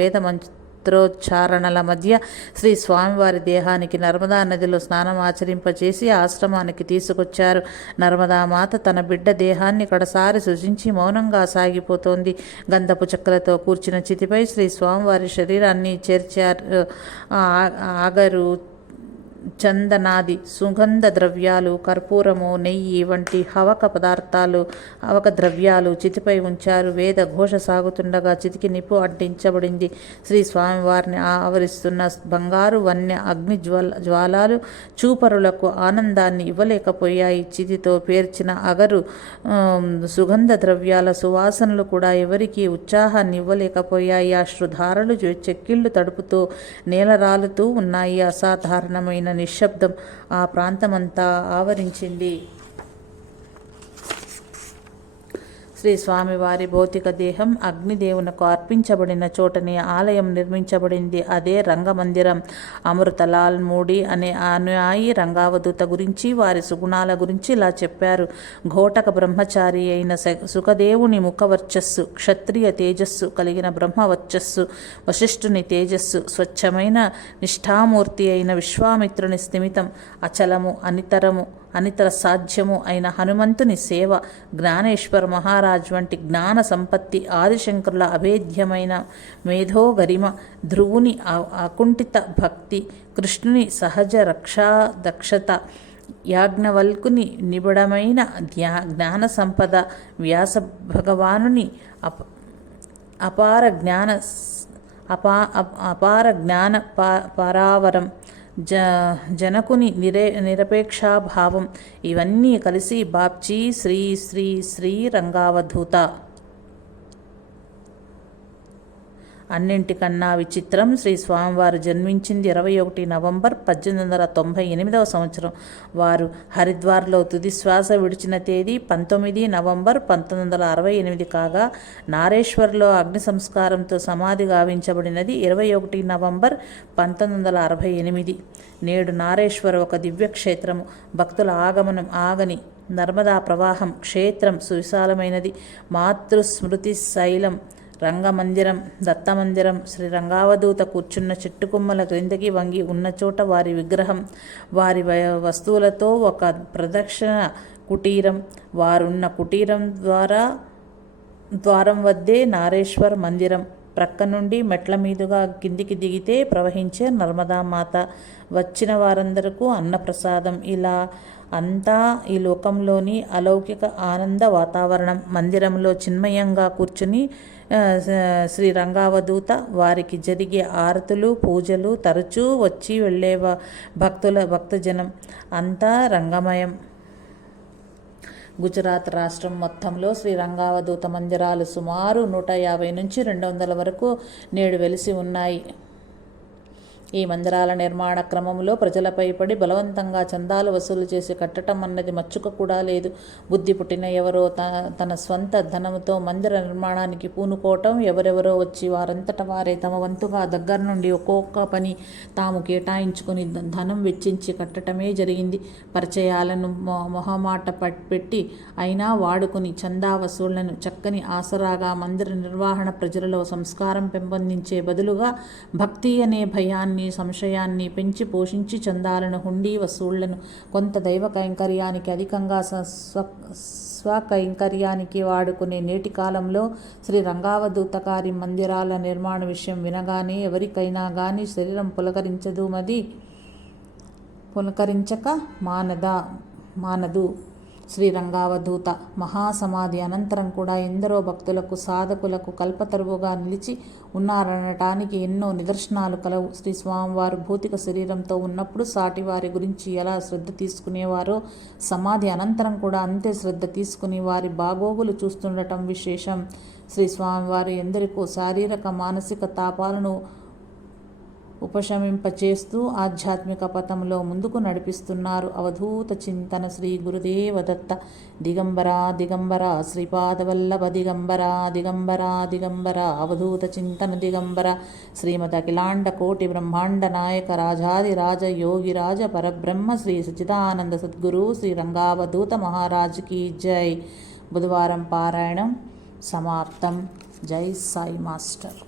మంత్రోచ్చారణల మధ్య శ్రీ స్వామివారి దేహానికి నర్మదా నదిలో స్నానం ఆచరింపచేసి ఆశ్రమానికి తీసుకొచ్చారు. నర్మదామాత తన బిడ్డ దేహాన్ని కడసారి సృజించి మౌనంగా సాగిపోతోంది. గంధపు చక్రతో కూర్చిన చితిపై శ్రీ స్వామివారి శరీరాన్ని చేర్చారు. ఆగరు, చందనాది సుగంధ ద్రవ్యాలు, కర్పూరము, నెయ్యి వంటి హవక ద్రవ్యాలు చితిపై ఉంచారు. వేద ఘోష సాగుతుండగా చితికి నిప్పు అంటించబడింది. శ్రీ స్వామివారిని ఆవరిస్తున్న బంగారు వన్య అగ్ని జ్వాలాలు చూపరులకు ఆనందాన్ని ఇవ్వలేకపోయాయి. చితితో పేర్చిన అగరు సుగంధ ద్రవ్యాల సువాసనలు కూడా ఎవరికీ ఉత్సాహాన్ని ఇవ్వలేకపోయాయి. అశ్రుధారలు చెక్కిళ్ళు తడుపుతూ నేలరాలుతూ ఉన్నాయి. అసాధారణమైన నిశ్శబ్దం ఆ ప్రాంతమంతా ఆవరించింది. శ్రీ స్వామివారి భౌతిక దేహం అగ్నిదేవునకు అర్పించబడిన చోటని ఆలయం నిర్మించబడింది. అదే రంగమందిరం. అమృతలాల్ మూడి అనే అనుయాయి రంగావధూత గురించి, వారి సుగుణాల గురించి ఇలా చెప్పారు. ఘోటక బ్రహ్మచారి అయిన సుఖదేవుని ముఖవర్చస్సు, క్షత్రియ తేజస్సు కలిగిన బ్రహ్మవర్చస్సు, వశిష్ఠుని తేజస్సు, స్వచ్ఛమైన నిష్ఠామూర్తి అయిన విశ్వామిత్రుని స్థిమితం, అచలము అనితర సాధ్యము అయిన హనుమంతుని సేవ, జ్ఞానేశ్వర మహారాజ్ వంటి జ్ఞాన సంపత్తి, ఆదిశంకరుల అభేద్యమైన మేధో గరిమ, ధ్రువుని అకుంఠిత భక్తి, కృష్ణుని సహజ రక్షా దక్షత, యాజ్ఞవల్కుని నిబిడమైన జ్ఞాన సంపద, వ్యాస భగవానుని అపార జ్ఞాన పరావరం, జనకుని నిరపేక్షాభావం ఇవన్నీ కలిసి బాప్జీ శ్రీ శ్రీ శ్రీ రంగావధూత. అన్నింటికన్నా విచిత్రం, శ్రీ స్వామివారు జన్మించింది 21 నవంబర్ 1898 సంవత్సరం. వారు హరిద్వార్లో తుది శ్వాస విడిచిన తేదీ 19 నవంబర్ 1968 కాగా, నారేశ్వర్లో అగ్ని సంస్కారంతో సమాధి గావించబడినది 21 నవంబర్ 1968. నేడు నారేశ్వర ఒక దివ్యక్షేత్రము. భక్తుల ఆగమనం ఆగని నర్మదా ప్రవాహం. క్షేత్రం సువిశాలమైనది. మాతృస్మృతి శైలం, రంగమందిరం, దత్తమందిరం, శ్రీ రంగావధూత కూర్చున్న చెట్టుకొమ్మల క్రిందకి వంగి ఉన్న చోట వారి విగ్రహం, వారి వస్తువులతో ఒక ప్రదక్షిణ కుటీరం, వారున్న కుటీరం ద్వారం వద్దే నారేశ్వర్ మందిరం. ప్రక్క నుండి మెట్ల మీదుగా కిందికి దిగితే ప్రవహించే నర్మదామాత. వచ్చిన వారందరకు అన్నప్రసాదం. ఇలా అంతా ఈ లోకంలోని అలౌకిక ఆనంద వాతావరణం. మందిరంలో చిన్మయంగా కూర్చుని శ్రీ రంగావధూత, వారికి జరిగే ఆరతులు, పూజలు, తరచూ వచ్చి వెళ్ళే భక్తజనం అంతా రంగమయం. గుజరాత్ రాష్ట్రం మొత్తంలో శ్రీ రంగావధూత మందిరాలు సుమారు 150 నుంచి 200 వరకు నేడు వెలిసి ఉన్నాయి. ఈ మందిరాల నిర్మాణ క్రమంలో ప్రజలపై పడి బలవంతంగా చందాలు వసూలు చేసి కట్టడం అన్నది మచ్చుక కూడా లేదు. బుద్ధి పుట్టిన ఎవరో తన స్వంత ధనంతో మందిర నిర్మాణానికి పూనుకోవటం, ఎవరెవరో వచ్చి వారంతట వారే తమ వంతుగా దగ్గర నుండి ఒక్కొక్క పని తాము కేటాయించుకుని ధనం వెచ్చించి కట్టడమే జరిగింది. పరిచయాలను మొహమాట పెట్టి అయినా వాడుకుని చందా వసూళ్లను చక్కని ఆసరాగా మందిర నిర్వహణ ప్రజలలో సంస్కారం పెంపొందించే బదులుగా భక్తి అనే భయాన్ని, సంశయాన్ని పెంచి పోషించి చందాలను, హుండీ వసూళ్లను కొంత దైవ కైంకర్యానికి, అధికంగా స్వకైంకర్యానికి వాడుకునే నేటి కాలంలో శ్రీ రంగావధూతకారి మందిరాల నిర్మాణ విషయం వినగానే ఎవరికైనా గాని శరీరం పులకరించక మానదు. శ్రీ రంగావధూత మహాసమాధి అనంతరం కూడా ఎందరో భక్తులకు, సాధకులకు కల్పతరువుగా నిలిచి ఉన్నారనటానికి ఎన్నో నిదర్శనాలు కలవు. శ్రీ స్వామివారు భౌతిక శరీరంతో ఉన్నప్పుడు సాటి వారి గురించి ఎలా శ్రద్ధ తీసుకునేవారో, సమాధి అనంతరం కూడా అంతే శ్రద్ధ తీసుకుని వారి బాగోగులు చూస్తుండటం విశేషం. శ్రీ స్వామివారు ఎందరికో శారీరక, మానసిక తాపాలను ఉపశమింపచేస్తూ ఆధ్యాత్మిక పథంలో ముందుకు నడిపిస్తున్నారు. అవధూత చింతన. శ్రీ గురుదేవదత్త. దిగంబరా దిగంబర, శ్రీపాదవల్లభ దిగంబర దిగంబర దిగంబర, అవధూత చింతన దిగంబర. శ్రీమద్ అఖిలాండ కోటి బ్రహ్మాండ నాయక రాజాదిరాజ యోగిరాజ పరబ్రహ్మ శ్రీ సచ్చిదానంద సద్గురు శ్రీ రంగావధూత మహారాజ్కి జై. బుధవారం పారాయణం సమాప్తం. జై సాయి మాస్టర్.